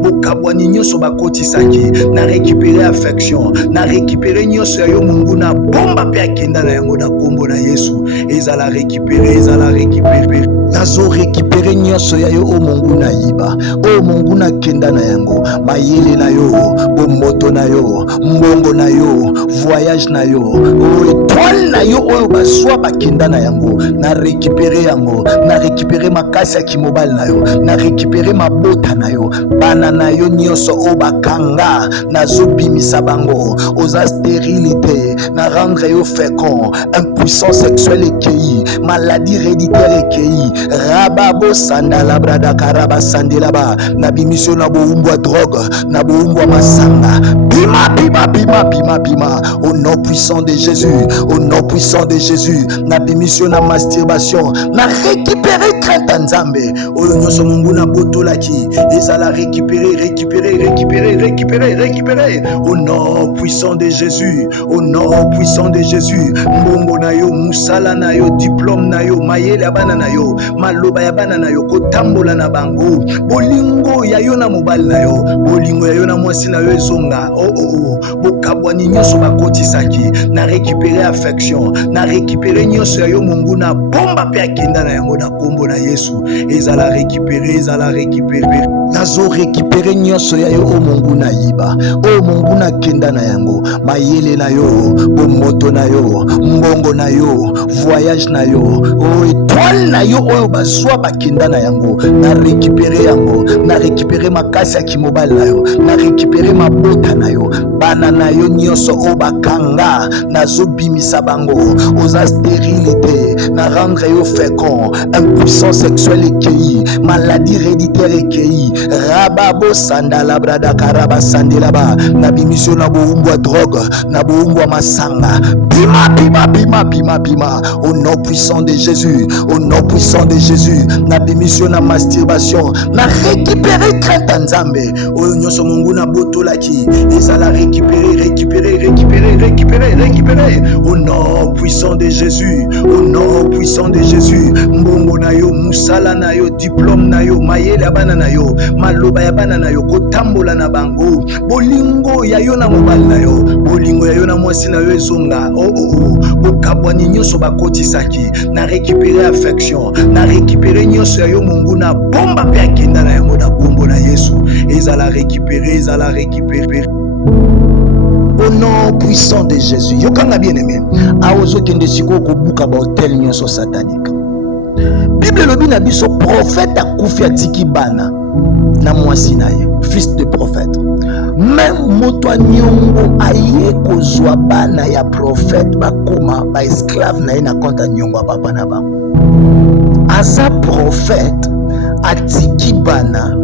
bokabwani nyonso bakotisaki na récupérer affection na récupérer nyonso ya yo mungu na bomba mpe akenda na yango na kombo na Yesu ezala récupérer ezala récupérer nazo récupérer nyonso ya yo o Mungu na yiba o Mungu na kenda na yango mayele na yo bomoto na yo mbongo na yo voyage na yo o étoile na yo oyo baswa bakenda na yango na récupérer yango na récupérer makasi ya kimobali na yo na récupérer mabota na yo bana na yo nyonso o bakanga nazo bimisa bango oza stérilité na rendre yo fécond impuissance sexuelle ekei maladie héréditaire ekei rababo sandala brada karaba sandelaba na bimission na boumbwa drogue na boumbwa masanga bima bima bima bima bima au nom puissant de Jésus au nom puissant de Jésus na bimission na masturbation na récupérer crainte nzambe oyo nyonso mungu na botolaki ezala récupérer récupérer récupérer récupérer récupérer au nom puissant de Jésus au nom puissant de Jésus mbongo na yo musala na yo diplôme na yo mayele abana na yo maloba ya bana na yo kotambola na bango bolingo ya yo na mobali na yo bolingo ya yo na mwasi na yo ezonga bokabwani nyonso bakotisaki na récupérer affection na récupérer nyonso ya yo mungu na bomba pe akenda na yango na kombo na Yesu ezala récupérer nazo récupérer nyonso ya yo o mungu na yiba o mungu na kenda na yango mayele na yo bomoto na yo mbongo na yo voyage na yo o étoile na yo oyo baswa bakenda na yango na récupérer yango na récupérer makasi ya kimobali na yo na récupérer mabota na yo bana na yo nyonso o bakanga nazo bimisa bango oza stérilité na rendre yo fécond impuissance sexuelle ekei maladie héréditaire ekei rababo sandala brada karaba sandelaba na bimission na boumbwa drogue na boumbwa masanga bima bima bima bima bima au nom puissant de Jésus au nom puissant de Jésus na bimission na masturbation na récupérer crainte nzambe oyo nyonso mungu na botolaki ezala récupérer récupérer récupérer récupérer récupérer au nom puissant de Jésus au nom puissant de Jésus mbongo na yo musala na yo diplôme na yo mayele abana na yo maloba ya bana na yo kotambola na bango bolingo ya yo na mobali na yo bolingo ya yo na mwasi na yo ezonga bokabwani nyonso bakotisaki na récupérer affection na récupérer nyonso ya yo mungu na bomba pe akenda na yango na kombo na Yesu ezala récupérer au nom puissant de Jésus yokanga bien aimé aozokende siko kobuka ba hôtel nyonso satanique Bible lobi na biso prophète akufi atiki bana na mwasi na ye fils de prophète même moto nyongo aye kozwa bana ya prophète bakoma ba esclave na ye na konta nyongo papa na bango aza prophète atiki bana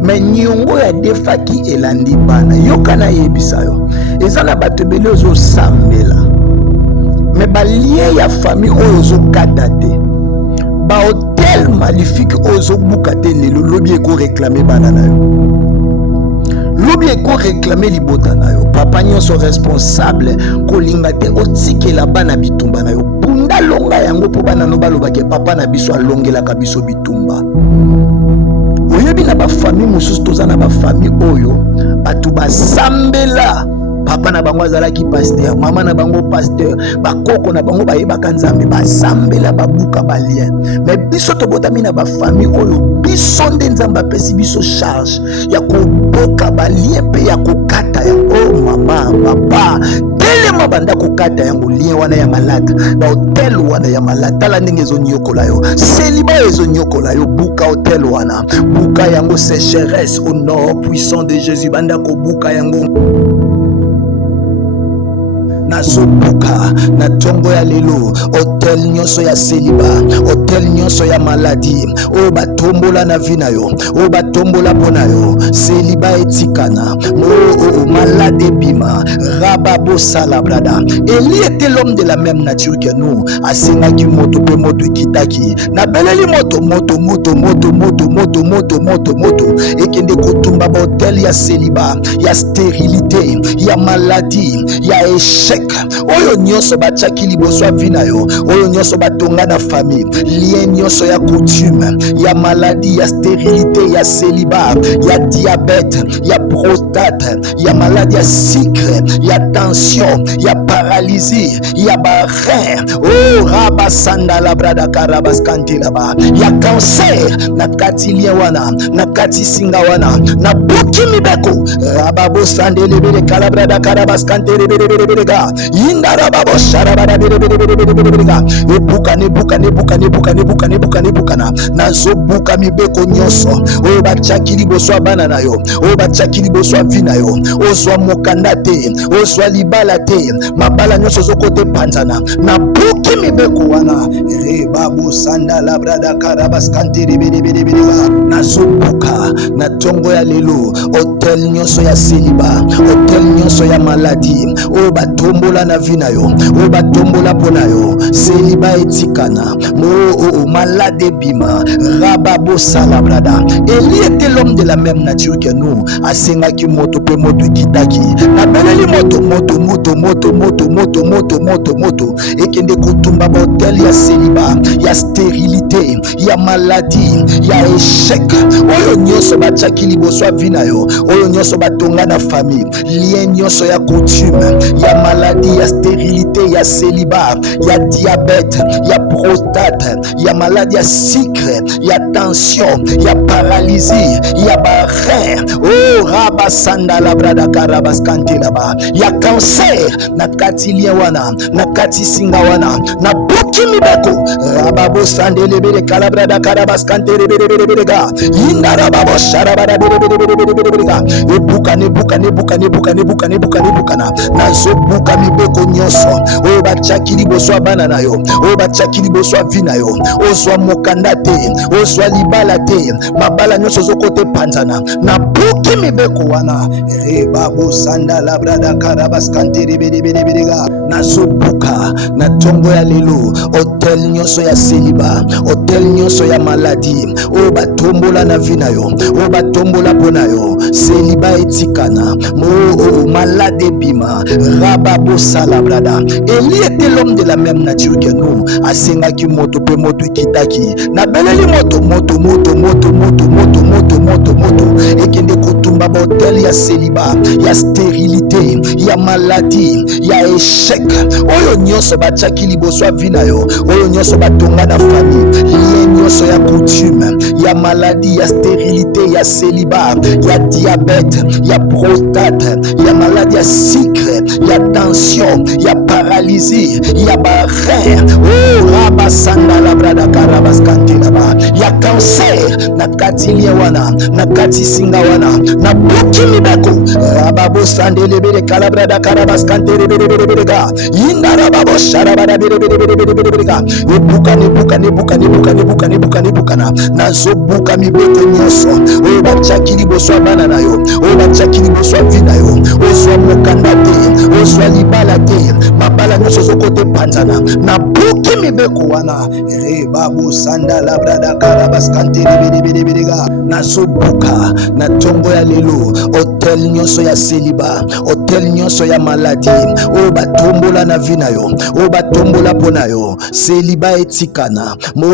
mais nyongo ya defaki elandi bana yoka na yebisa yo eza na bato ebele ozosambela mais balie ya famille oyo ozokata te ba hôtel maléfique ozobuka te lelo lobi eko réclamer bana na yo lobi eko réclamer libota na yo papa nyonso responsable kolinga te otikela bana bitumba na yo bunda longa yango po bana no balobake papa na biso alongelaka biso bitumba oyebi na bafamille mosusu toza na bafamille oyo bato basambela papa na bango azalaki pasteur mama na bango pasteur bakoko na bango bayebaka nzambe basambela babuka balien mais biso tobotami na bafamille oyo biso nde nzambe apesi biso charge ya koboka balien mpe ya kokata yango mama papa telema banda kokata yango lien wana ya malata bahotel wana ya malata tala ndenge ezonyokola yo seliba ezonyokola yo buka hotel wana buka yango sécheresse au nom puissant de Jésus banda kobuka yango nazobuka na tongo ya lelo hotel nyonso ya seliba hotel nyonso ya maladie o batombola na vie na yo o batombola pona yo seliba etikana o malade bima rababo sala brada Eli était l'homme de la même nature que nous asengaki moto pe moto kitaki na beleli moto ekende kotumba ba hotel ya seliba ya stérilité ya maladie ya échec échec oyo nyonso batiaki liboso ya vi na yo, oyo nyonso batonga na famille, lien nyonso ya coutume, ya maladie, ya stérilité, ya célibat, ya diabète, ya prostate, ya maladie ya sucre, ya tension, ya paralysie, ya barein, oh rabasanda la brada karabaskanti laba, ya cancer na kati lien wana, na kati singa wana, na buki mibeko rababo sandele bele kalabrada karabaskanti lebelebelebega inda rababo sharabada belebelebelebega ebuka nebuka nebuka nebuka nebuka nebuka nebuka na zobuka mibeko nyonso oyo batiaki liboso ya bana na yo, oyo batiaki liboso ya vi na yo, ozwa mokanda te, ozwa libala te, mabala nyonso ozokote panzana na buki mibeko wana rebabo sanda labrada karabaskante lebelebelebega na zobuka na tongo ya lelo hotel nyonso ya seliba, hotel nyonso ya maladi oyo batombola na vi na yo, oyo batombola mpo na yo, seliba etikana mo malade bima rababo salabrada. Eli était l'homme de la même nature que nous, asengaki moto pe moto ekitaki na beleli moto moto moto moto moto moto moto moto moto ekende kotumba ba hotel ya seliba, ya stérilité, ya maladie, ya échec oyo nyonso batiaki liboso ya vi na yo, oyo nyonso batonga na famille, lien nyonso ya coutume, ya maladie, ya stérilité, ya célibat, ya diabète, ya prostate, ya maladie ya sucre, ya tension, ya paralysie, ya barein, oh rabasanda la brada karabaskanti laba, ya cancer na kati lien wana, na kati singa wana, na buki mibeko rababo sandele bele kalabrada karabaskanti lebelebelebega inda rababo sharabada belebelebelebega ebuka nebuka nebuka nebuka nebuka nebuka nebuka na zobuka mibeko nyonso oyo batiaki liboso ya bana na yo, oyo batiaki liboso ya vi na yo, ozwa mokanda te, ozwa libala te, mabala nyonso ozokote panzana na buki mibeko wana rebabo sanda labrada karabaskante lebelebelebega na zobuka na tongo ya lelo hotel nyonso ya seliba, hotel nyonso ya maladi oyo batombola na vi na yo, oyo batombola mpo na yo, seliba etikana mo malade bima rababo salabrada. Eli était l'homme de la même nature que nous, asengaki moto pe moto ekitaki na beleli moto moto moto moto moto moto moto moto moto ekende kotumba ba hotel ya seliba, ya stérilité, ya maladie, ya échec oyo nyonso batiaki liboso ya vi na yo, oyo nyonso batonga na famille, lien nyonso ya coutume, ya maladie, ya stérilité, ya célibat, ya diabète, ya prostate, ya maladie ya sucre, ya tension, ya paralysie, ya barein, oh rabasanda la brada karabaskanti laba, ya cancer na kati lia wana, na kati singa wana, na buki mibeko rababo sandele bele kalabrada karabaskanti lebelebelebega inda rababo sharabada belebelebelebega ebuka nebuka nebuka nebuka nebuka nebuka nebuka na zobuka mibeko nyonso oyo batiaki liboso ya bana na yo, oyo batiaki liboso ya vi na yo, ozwa mokanda te, ozwa libala te, mabala nyonso ozokote panzana na buki mibeko wana rebabo sanda labrada karabaskante lebelebelebega na zobuka na tongo ya lelo hotel nyonso ya seliba, hotel nyonso ya maladi oyo batombola na vi na yo, oyo batombola mpo na yo, seliba etikana mo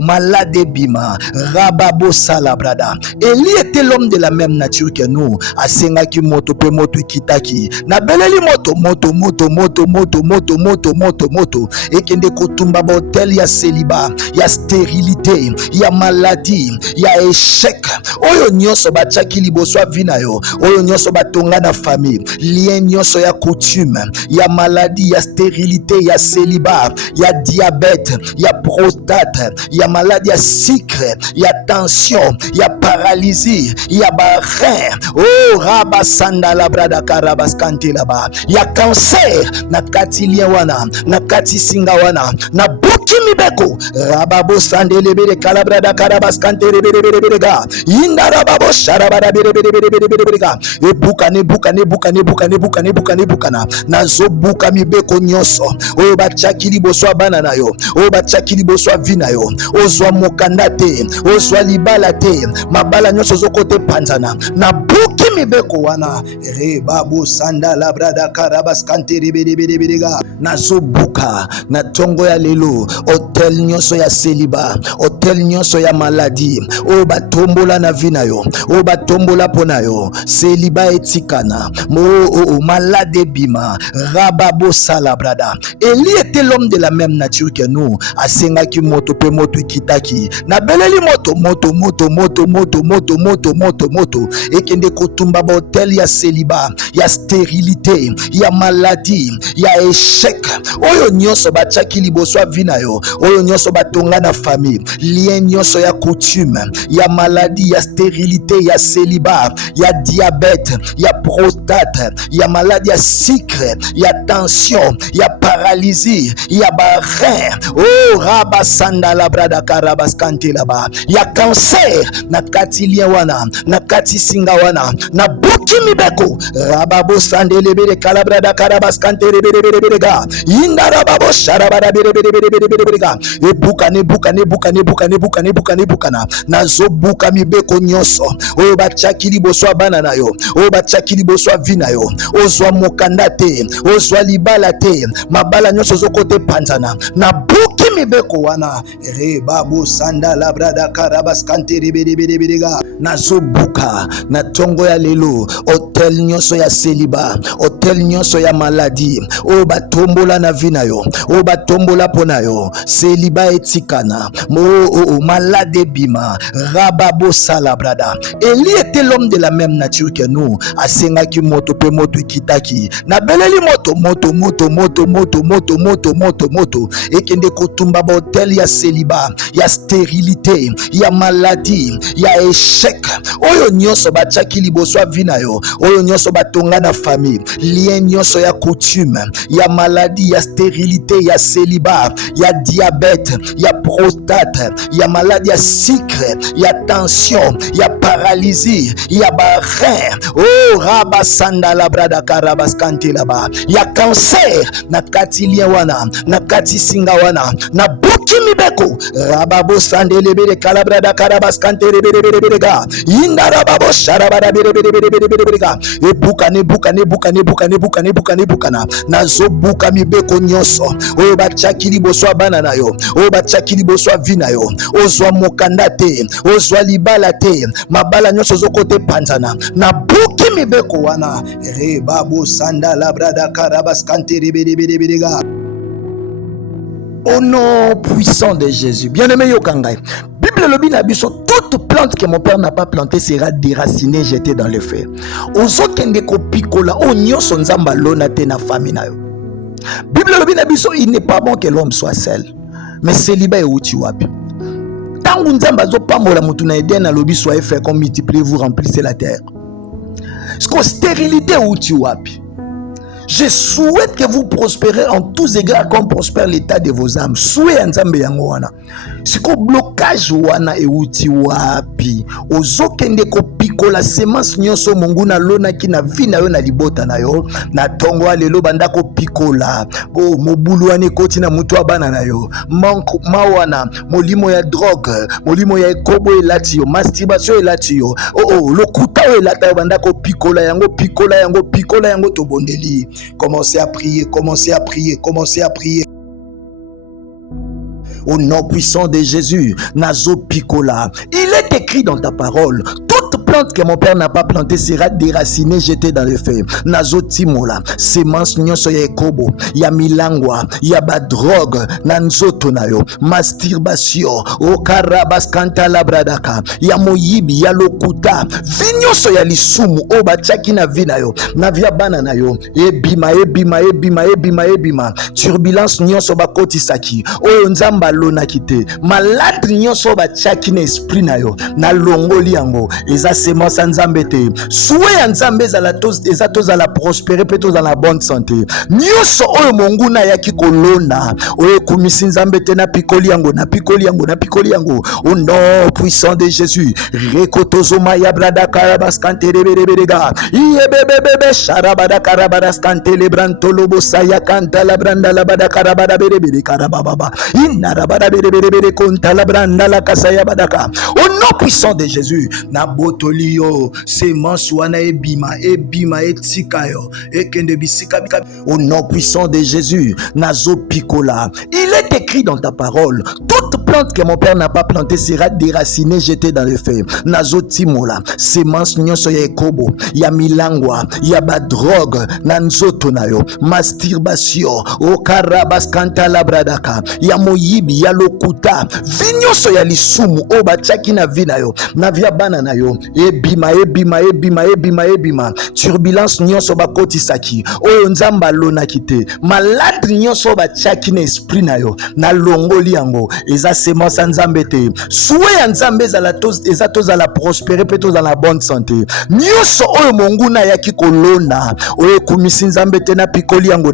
malade bima rababo salabrada. Eli était l'homme de la même nature que nous, asengaki moto pe moto ekitaki na beleli moto moto moto moto moto moto moto moto moto ekende kotumba ba hotel ya seliba, ya stérilité, ya maladie, ya échec oyo nyonso batiaki liboso ya vi na yo, oyo nyonso batonga na famille, lien nyonso ya coutume, ya maladie, ya stérilité, ya célibat, ya diabète, ya prostate, ya maladie ya sucre, ya tension, ya paralysie, ya barein, oh rabasanda labrada karabaskanti laba, ya cancer na kati lien wana, na kati singa wana, na buki mibeko rababo sandele bele kalabrada karabaskante lebelebelebega inda rababo sharabada belebelebelebega ebuka nebuka nebuka nebuka nebuka nebuka nebuka na zobuka mibeko nyonso oyo batiaki liboso ya bana na yo, oyo batiaki liboso ya vi na yo, ozwa mokanda te, ozwa libala te, mabala nyonso ozokote panzana na buki mibeko wana rebabo sanda labrada karabas kantiri bidibidibidega nazobuka na tongo ya lelo hotel nyonso ya celibat hotel nyonso ya maladie o batombola na vie na yo o batombola pona yo celibat etikana mo malade bima rababo salabrada. Eli était l'homme de la même nature que nous asengaki moto pe moto kitaki na beleli moto ekende kotumba ba hotel ya celibat ya stérilité ya maladie ya échec oyo nyonso batiaki liboso ya vie na yo oyo nyonso batonga na famille lien nyonso ya coutume ya maladie ya stérilité ya celibat ya diabète ya prostate ya maladie ya sucre ya tension ya paralysie ya barein rabasanda labrada karabaskanti laba ya cancer na kati lien wana na kati singa wana na buki mibeko rababo sandelebere kalabrada karabaskante rebere inda rababo sharabara bere ebukana nazobuka mibeko nyonso oyo batiaki liboso ya bana na yo oyo batiaki liboso ya vi na yo ozwa mokanda te ozwa libala te mabala nyonso ozokote panzana na buki mibeko wana rebabo sanda labrada karabaskante rebere nazobuka na tongo ya lelo hotel nyonso ya celibat hotel nyonso ya maladie oyo batombola na vie na yo oyo batombola pona yo celibat etikana mo malade bima rababo salabrada. Eli était l'homme de la même nature que nous asengaki moto pe moto kitaki na beleli moto ekende kotumba ba hotel ya celibat ya stérilité ya maladie ya échec oyo nyonso batiaki liboso ya vie na yo oyo nyonso batonga na famille lien nyonso ya coutume ya maladie ya stérilité ya celibat ya diabète ya prostate ya maladie ya sucre ya tension ya paralysie ya barein rabasanda labrada karabaskanti laba ya cancer na kati lien wana na kati singa wana na buki mibeko rababo sandelebere kalabrada karabaskante rebere inda rababo sharabara bere ebukana nazobuka mibeko nyonso oyo batiaki liboso ya bana na yo oyo batiaki liboso ya vi na yo ozwa mokanda te ozwa libala te mabala nyonso ozokote panzana na buki mibeko wana rebabo sanda labrada karabaskante rebere. Au nom puissant de Jésus. Bien-aimé Yokangai. Bible lobi na biso toute plante que mon père n'a pas plantée sera déracinée, jetée dans le feu. Ozokende ko pikola o nyonso nzamba lona te na famille na yo. Bible lobi na biso il n'est pas bon que l'homme soit seul. Mais célibat est outi wapi. Tangu nzamba zo pamola mutu na Eden na lobi soyez fait comme multipliez vous remplissez la terre. Sko stérilité outi wapi. Je souhaite que vous prospérez en tous égards comme prospère l'état de vos âmes. Souhait nzambe yango wana. Siko blocage wana euti wapi. Ozokende ko pikola semence nyonso monguna lona ki na vie na yo na libota na yo. Na tongo lelo banda ko pikola. Mobulu wane koti na mutu abana na yo. Mawana molimo ya drogue, molimo ya ekobo elati yo, masturbation elati yo. Lokuta elata yo banda ko pikola yango to bondeli. Commencez à prier. Au nom puissant de Jésus, Nazo Picola. Il est écrit dans ta parole, toute plante que mon père n'a pas plantée sera déracinée, jetée dans le feu. Nazo Timola, semence nyonso ya ekobo, ya milangwa, ya ba drogue, nanzoto nayo, masturbation, okarabaskanta labradaka, ya moyibi, ya lokuta, vinyoso ya lisumu, oba chaki na vina yo, na via bana na yo, ebima, turbulence nyonso bakoti saki, oyo nzamba lona kite, malade nyonso ba chaki na esprit na yo, na longoli yango, eza semence nzambe te, souhait ya nzambe eza tozala prospérer pe tozala bonne santé, nyonso oyo monguna yaki kolona, oyo kumisi nzambe te na pikoli yango, au nom puissant de Jésus, rekotozoma ya brada karabaskante reberega, yebebebebe sharabada karabaskante lebrantolobo saya kanta la branda la bada karabada berebere karababa, inarabada berebere konta la branda la kasaya badaka, au nom puissant de Jésus, na boto botolio semence wana ebima etikayo ekende bisika bika. Au nom puissant de Jésus, nazo picola. Il est écrit dans ta parole, toute plante que mon père n'a pas plantée sera déracinée, jetée dans le feu. Nazo timola semence nyonso ya ekobo ya milangwa ya badrogue na nzoto nayo masturbation okarabas kanta labradaka ya moyibi ya lokuta vinyoso ya lisumu o bachaki na vi nayo na via bana nayo ebima turbulence nyonso bakotisaki oyo nzamba lonaki te malade nyonso bachaki na esprit nayo na longoli yango eza semence nzambe te souhait ya nzambe eza tozala prospérer pe tozala bonne santé nyonso oyo monguna yaki kolona oyo ekumisi nzambe te na pikoli yango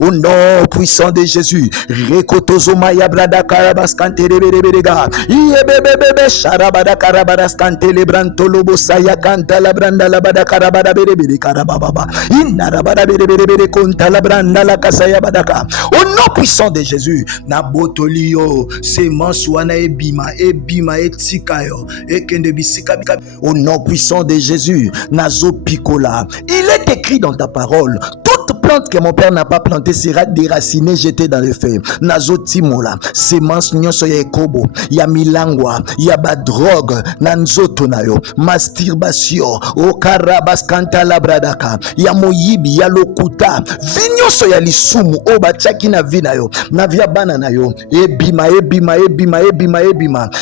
au nom puissant de Jésus rekotozoma ya brada karabas kantereberega yebebebebe sharabada karabaras kantelebranto saya kanta la branda la bada karabada berebere karababa inarabada berebere konta la branda la kasaya badaka au nom puissant de Jésus na botolio semence wana ebima etikayo ekende bisika bika. Au nom puissant de Jésus nazo picola. Il est écrit dans ta parole, toute plante que mon père n'a pas plantée sera déracinée, jetée dans le feu. Nazo timola semence nyonso ya ekobo ya milangwa ya badrogue na nzoto nayo masturbation okarabas kanta labradaka ya moyibi ya lokuta vinyoso ya lisumu o bachaki na vi nayo na via bana nayo ebima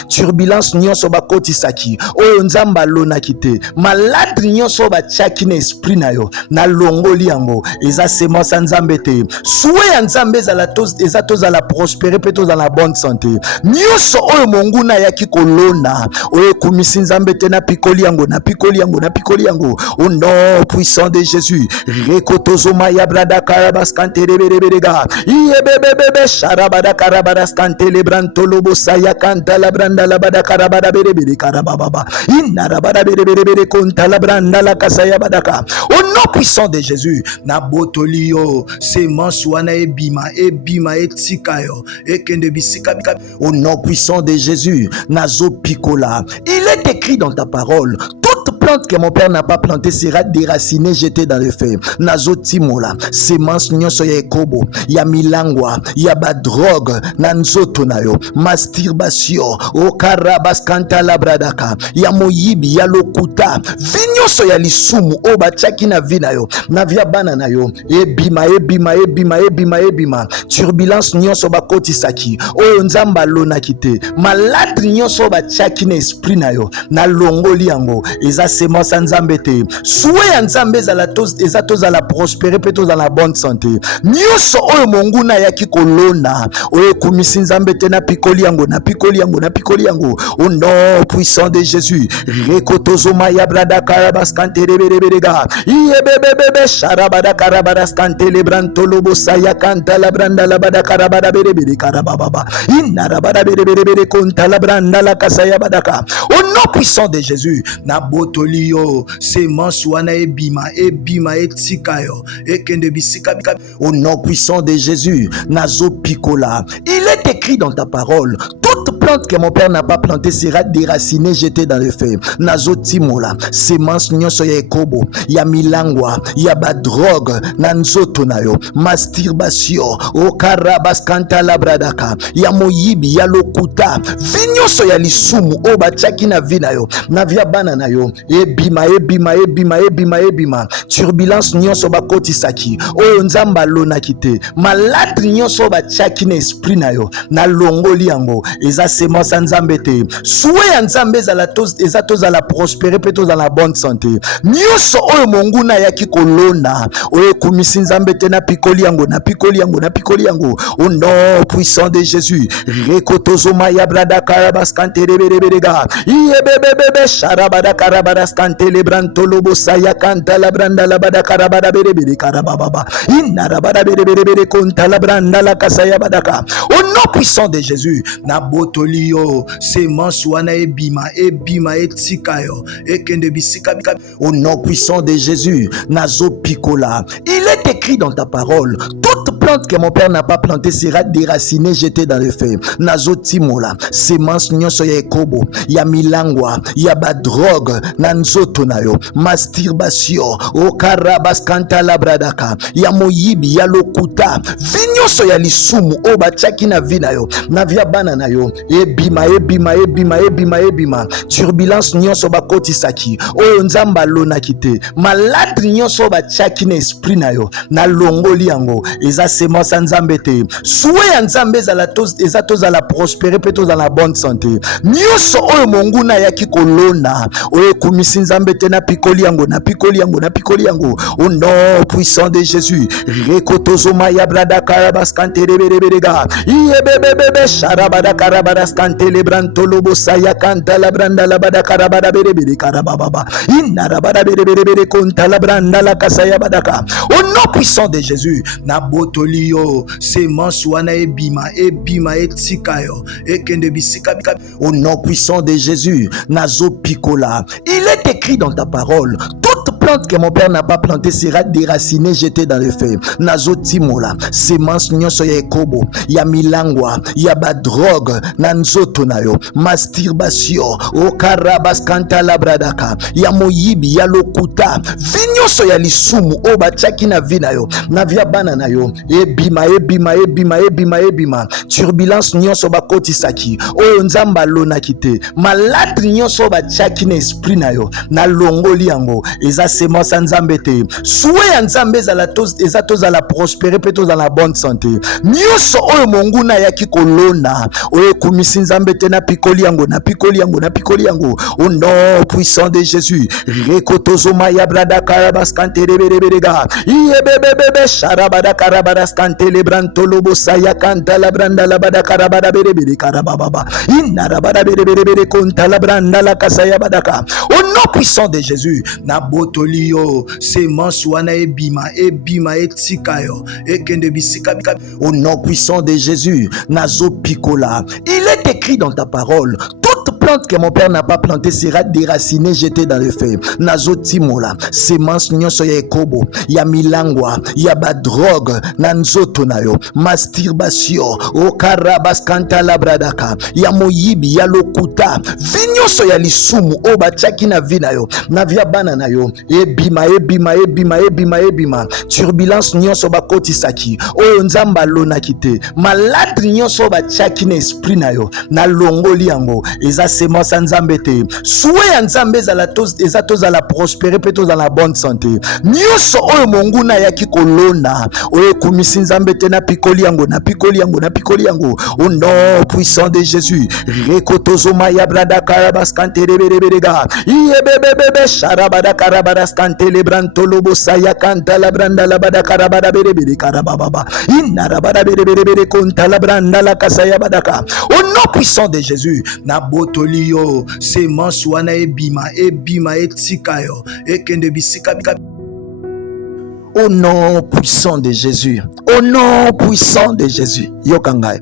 turbulence nyonso bakotisaki oyo nzamba lonaki te malade nyonso bachaki na esprit nayo na longoli yango eza semence nzambe te souhait ya nzambe eza tozala prospérer pe tozala bonne santé nyonso oyo monguna yaki kolona oyo ekumisi nzambe te na pikoli yango au nom puissant de Jésus rekotozoma ya brada karabas kantereberega yebebebebe sharabada karabaras kantelebranto lobosa ya kanta la branda la bada karabada berebere karababa inarabada berebere konta la branda la kasaya badaka au nom puissant de Jésus na botolio semence wana ebima etikayo ekende bisika bika. Au nom puissant de Jésus nazo picola. Il est écrit dans ta parole, toute plante que mon père n'a pas plantée sera déracinée, jetée dans le feu. Nazo timola semence nyonso ya ekobo ya milangwa ya badrogue na nzoto nayo masturbation okarabas kanta labradaka ya moyibi ya lokuta vinyoso ya lisumu o bachaki na vi nayo na via bana nayo ebima turbulence nyonso bakotisaki oyo nzamba lonaki te malade nyonso bachaki na esprit nayo na longoli yango eza semence nzambe te souhait ya nzambe eza tozala prospérer pe tozala bonne santé nyonso oyo monguna yaki kolona oyo ekumisi nzambe te na pikoli yango au nom puissant de Jésus rekotozoma ya brada karabas kantereberega yebebebebe sharabada karabaras kantelebranto lobosa ya kanta la branda la bada karabada berebere karababa inarabada berebere konta la branda la kasaya badaka au nom puissant de Jésus na botolio semence wana ebima etikayo ekende bisika bika. Au nom puissant de Jésus nazo picola. Il est écrit dans ta parole, toute plante que mon père n'a pas plantée sera déracinée, jetée dans le feu. Nazo timola semence nyonso ya ekobo ya milangwa ya badrogue na nzoto nayo masturbation okarabas kanta labradaka ya moyibi ya lokuta vinyoso ya lisumu o bachaki na vi nayo na via bana nayo ebima turbulence nyonso bakotisaki oyo nzamba lonaki te malade nyonso bachaki na esprit nayo na longoli yango eza semence nzambe te souhait ya nzambe eza tozala prospérer pe tozala bonne santé nyonso oyo monguna yaki kolona oyo ekumisi nzambe te na pikoli yango au nom puissant de Jésus rekotozoma ya brada karabas kantereberega yebebebebe sharabada karabaras kantelebranto lobosa ya kanta la branda la bada karabada berebere karababa inarabada berebere konta la branda la kasaya badaka au nom puissant de Jésus na boto botolio semence wana ebima etika yo ekende bisika bika. Au nom puissant de Jésus, nazo pikola. Il est écrit dans ta parole, toute plante que mon père n'a pas plantée sera déracinée, jetée dans le feu. Nazo timola semence nyonso ya ekobo ya milangwa ya badrogue na nzoto na yo, masturbation okarabas kanta labradaka ya moyibi ya lokuta vinyoso ya lisumu o bachaki na vina yo na via bana na yo ebima turbulence nyonso bakotisaki oyo nzamba lonaki te, malade nyonso bachaki na esprit na yo na longoli yango eza semence nzambe te, souhait ya nzambe eza tozala prospérer pe tozala bonne santé nyonso oyo monguna yaki kolona oyo ekumisi nzambe te na pikoli yango au nom puissant de Jésus. Rekotozoma ya brada karabas kantere berega yebebebe sharabada karabaras kantele brantolo bosaya kanta la branda la bada karabada berebe karababa inarabada berebe konta la branda la kasaya badaka. Au nom puissant de Jésus, na botolio semence wana ebima etika yo ekende bisika bika. Au nom puissant de Jésus, nazo pikola. Il est écrit dans ta parole, toute plante que mon père n'a pas plantée sera déracinée, jetée dans le feu. Nazo timola semence nyonso ya ekobo ya milangwa ya badrogue na nzoto na yo, masturbation okarabas kanta labradaka ya moyibi ya lokuta vinyoso ya lisumu o bachaki na vina yo na via bana na yo ebima turbulence nyonso bakotisaki oyo nzamba lonaki te, malade nyonso bachaki na esprit na yo na longoli yango eza semence nzambe te, souhait ya nzambe eza tozala prospérer pe tozala bonne santé nyonso oyo monguna yaki kolona oyo ekumisi nzambe te na pikoli yango au nom puissant de Jésus. Rekotozoma ya brada karabas kantere berega yebebebe sharabada karabaras kantele brantolo bosaya kanta la branda la bada karabada berebe karababa inarabada berebe konta la branda la kasaya badaka. Au nom puissant de Jésus, na botolio semence wana ebima etika yo ekende bisika bika. Au nom puissant de Jésus, nazo pikola. Il est écrit dans ta parole, toute plante que mon père n'a pas plantée sera déracinée, jetée dans le feu. Nazo timola semence nyonso ya ekobo ya milangwa ya badrogue na nzoto na yo, masturbation okarabas kanta labradaka ya moyibi ya lokuta vinyoso ya lisumu o bachaki na vina yo na via bana na yo ebima turbulence nyonso bakotisaki oyo nzamba lonaki te, malade nyonso bachaki na esprit na yo na longoli yango eza semence nzambe te, souhait ya nzambe eza tozala prospérer pe tozala bonne santé nyonso oyo monguna yaki kolona oyo ekumisi nzambe te na pikoli yango au nom puissant de Jésus. Rekotozoma ya brada karabas kantere berega yebebebe sharabada karabaras kantele brantolo bosaya kanta la branda la bada karabada berebe karababa inarabada berebe konta la branda la kasaya badaka. Au nom puissant de Jésus, na botolio semence wana ebima etika yo ekende bisika bika. Au nom puissant de Jésus, au nom puissant de Jésus, yokangai.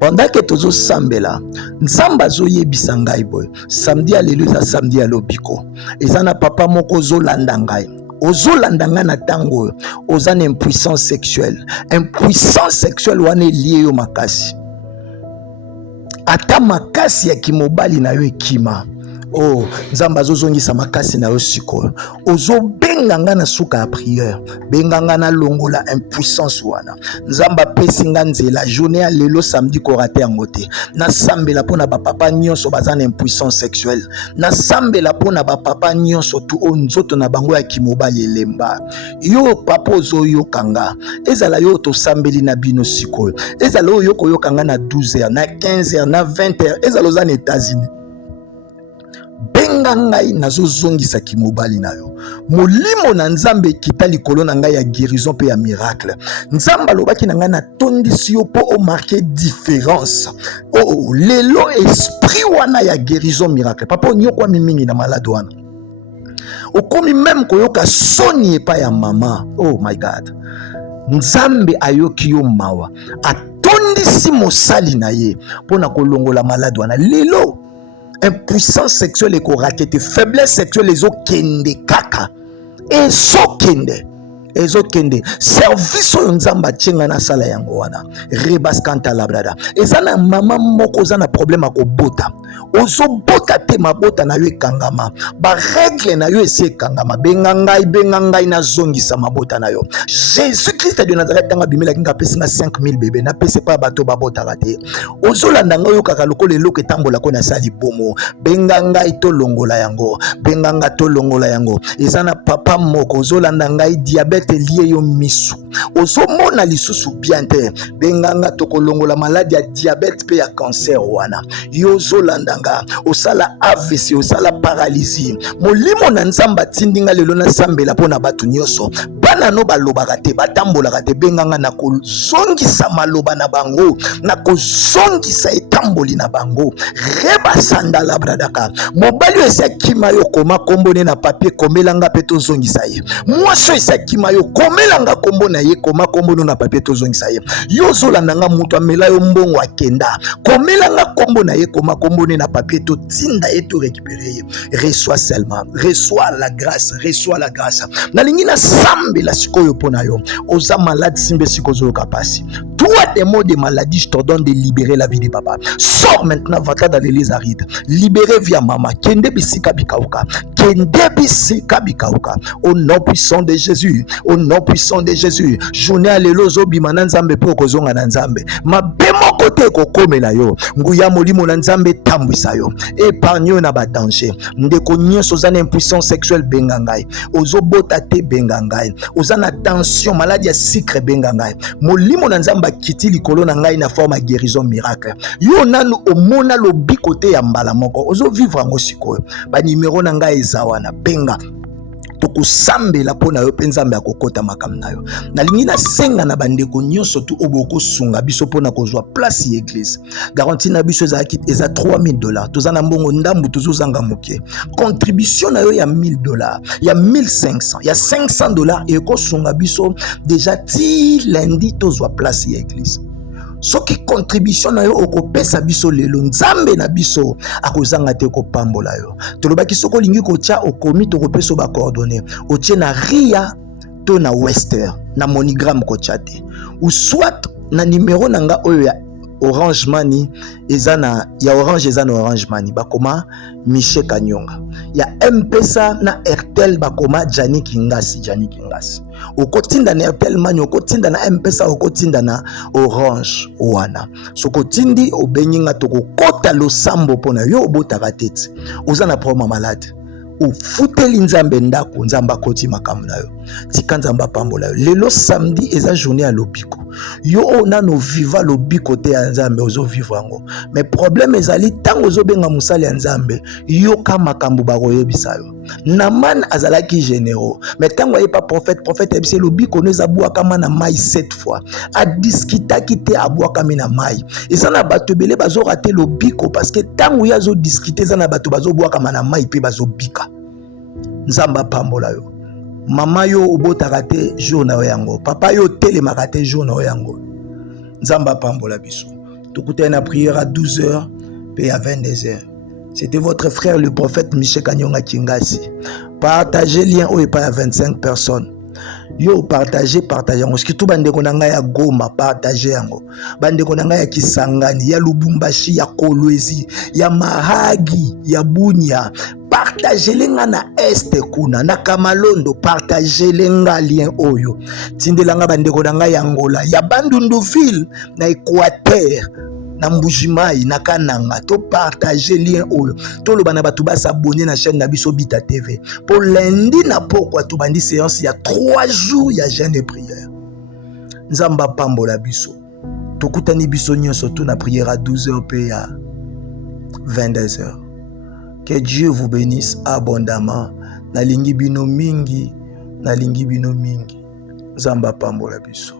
Pendant que tozo sambela, nzamba zo yebisa ngai boy. Samedi alléluia, samedi alobiko. Ezana papa moko zo landangai. Ozolanda nga na tango, ozana impuissance sexuelle. Impuissance sexuelle wane lié yo makasi. Ata makasi ya kimobali na yo ekima. Oh, nzamba zozongisa makasi na yo sikoyo. Ozo benganga na suka ya prière, benganga na longola impuissance wana. Nzamba pesi nga nzela journée ya lelo samedi ko raté yango te. Na sambela pona ba papa nyonso bazana impuissance sexuelle. Na sambela pona ba papa nyonso tu o nzoto na bango ya kimobali elemba. Yo papa ozo yokanga. Ezala yo to sambeli na bino sikoyo. Ezala yo koyokanga na 12h, na 15h, na 20h. Ezala ozana États-Unis. Benga ngai nazozongisa kimobali na yo. Molimo na nzambe kita likolo na ngai ya guérison pe ya miracle. Nzamba lobaki na ngai na tondisi yo po o marquer différence. Oh, lelo esprit wana ya guérison miracle. Papa nyoko mingi na malade wana. Okomi même koyoka soni epa ya mama. Oh my God. Nzambe ayoki yo mawa. abondisi mosali na ye pona kolongola malade wana lelo impuissance sexuelle ekorakete faiblesse sexuelle ezokende kaka ezokende service oyo nzambe atyenga na sala yango wana rebaskanta labrada eza na mama moko oza na problème ya kobota ozobota te mabota na yo ekangama baregle na yo esi ekangama benga ngai nazongisa mabota na yo jésus christ de nazareth ntango abimelaki nga apesinga 5000 bebe napesi pa bato babotaka te ozolanda ngai oyokaka lokola eloko etambolako na sali bomo benga ngai tolongola yango eza na papa moko ozolanda ngai diabete lié yo misu ozomona lisusu bien te benganga tokolongola maladi ya diabete pe ya cancer wana yo ozolandanga osala AVC osala paralysie molimo na nzamba tindinga lelo na sambela pona batu nyonso bana no balobaka te batambolaka te benganga na kozongisa maloba na bango na kozongisa etamboli na bango reba sandala bradaka mobali esa kima yo koma kombone na papier komelanga pe tozongisa ye mwaso esa kima yo komelanga kombo na ye koma kombo na papier tozongisa ye yo zolandanga mutu amela yo mbongo akenda komelanga kombo na ye koma kombo na papier to tinda ye to récupérer ye reçois seulement reçois la grâce nalingi na sambela sikoyo pona yo oza malade simbe sikozo kapasi toi des mots de maladie je te donne de libérer la vie de papa sors maintenant va dans l'église aride libérer via maman kende bisika bikauka au nom puissant de Jésus journée alelo zobima na nzambe po kozonga na nzambe mabemo kote kokomela yo nguya molimo na nzambe tambwisa yo épargne na ba danger ndeko nyonso za na impuissance sexuelle bengangai ozobota te bengangai ozana tension maladie ya sucre bengangai molimo na nzamba kiti likolo na ngai na forme ya guérison miracle yo nanu omona lobi kote ya mbala moko ozo vivre ngo sikoyo ba numéro na ngai ezawana benga tokusambela pona yo penzambe akokota makam na yo nalingi na senga na bandeko nyonso tu oboko sunga biso pona kozwa place ya église garantie na biso eza $3000 tozana mbongo ndambu tozozanga moke contribution na yo ya $1000 ya $1500 ya $500 ekosunga biso déjà ti lundi tozwa place ya église soki contribution na yo okopesa biso lelo nzambe na biso akozanga te kopambola yo tolobaki soko lingi kotia okomi tokopesa ba coordonnées otie na ria to na western na monigram kotia te ou soit na numéro nanga oyo ya Orange Money ezana ya Orange ezana Orange Money bakoma Michel Kanyonga ya M-Pesa na Airtel bakoma Jani Kingasi okotinda na Airtel Money okotinda na M-Pesa okotinda na Orange wana sokotindi obenyinga tokokota losambo pona yo obotaka tete ozana problème malade ufuteli nzambe ndako nzamba koti makamu na yo tika nzamba pambola yo lelo samedi eza journée ya lobiko yo ona no viva lobiko te ya nzambe ozo vivre yango mais problème ezali tango ozo benga musali ya nzambe yo ka makambo bakoyebisa yo Naman azalaki généraux mais tango aye pas prophète ebise lobiko no ezabua kama na mai 7 fois a discuta kite abua kama na mai eza na bato bele bazo rater lobiko parce que tango yazo discuter eza na bato bazo bua kama na mai pe bazo bika nzamba pambola yo mama yo obotaka te jour na yango papa yo telemaka te jour na yango nzamba pambola biso tokutana na prière à 12h et à 22h. C'était votre frère le prophète Michel Kanyonga Kingasi. Partagez lien ou pas à 25 personnes. Yo partagez yango. Ce qui tout bande konanga ya Goma partagez yango. Bande konanga ya Kisangani, ya Lubumbashi, ya Kolwezi, ya Mahagi, ya Bunia. Partagez lenga na Este kuna na Kamalondo partagez lenga lien oyo. Tindelanga bande konanga ya Angola, ya Bandunduville na Équateur. Na Mbujimai na Kananga to partager lien oyo to lo bana batu ba s'abonner na chaîne na biso Bita TV pour lundi na pokwa to bandi séance ya 3 jours ya jeûne et prière nzamba pambola biso to kutani biso nyonso to na prière à 12h pe à 22h. Que Dieu vous bénisse abondamment na lingi bino mingi nzamba pambola biso.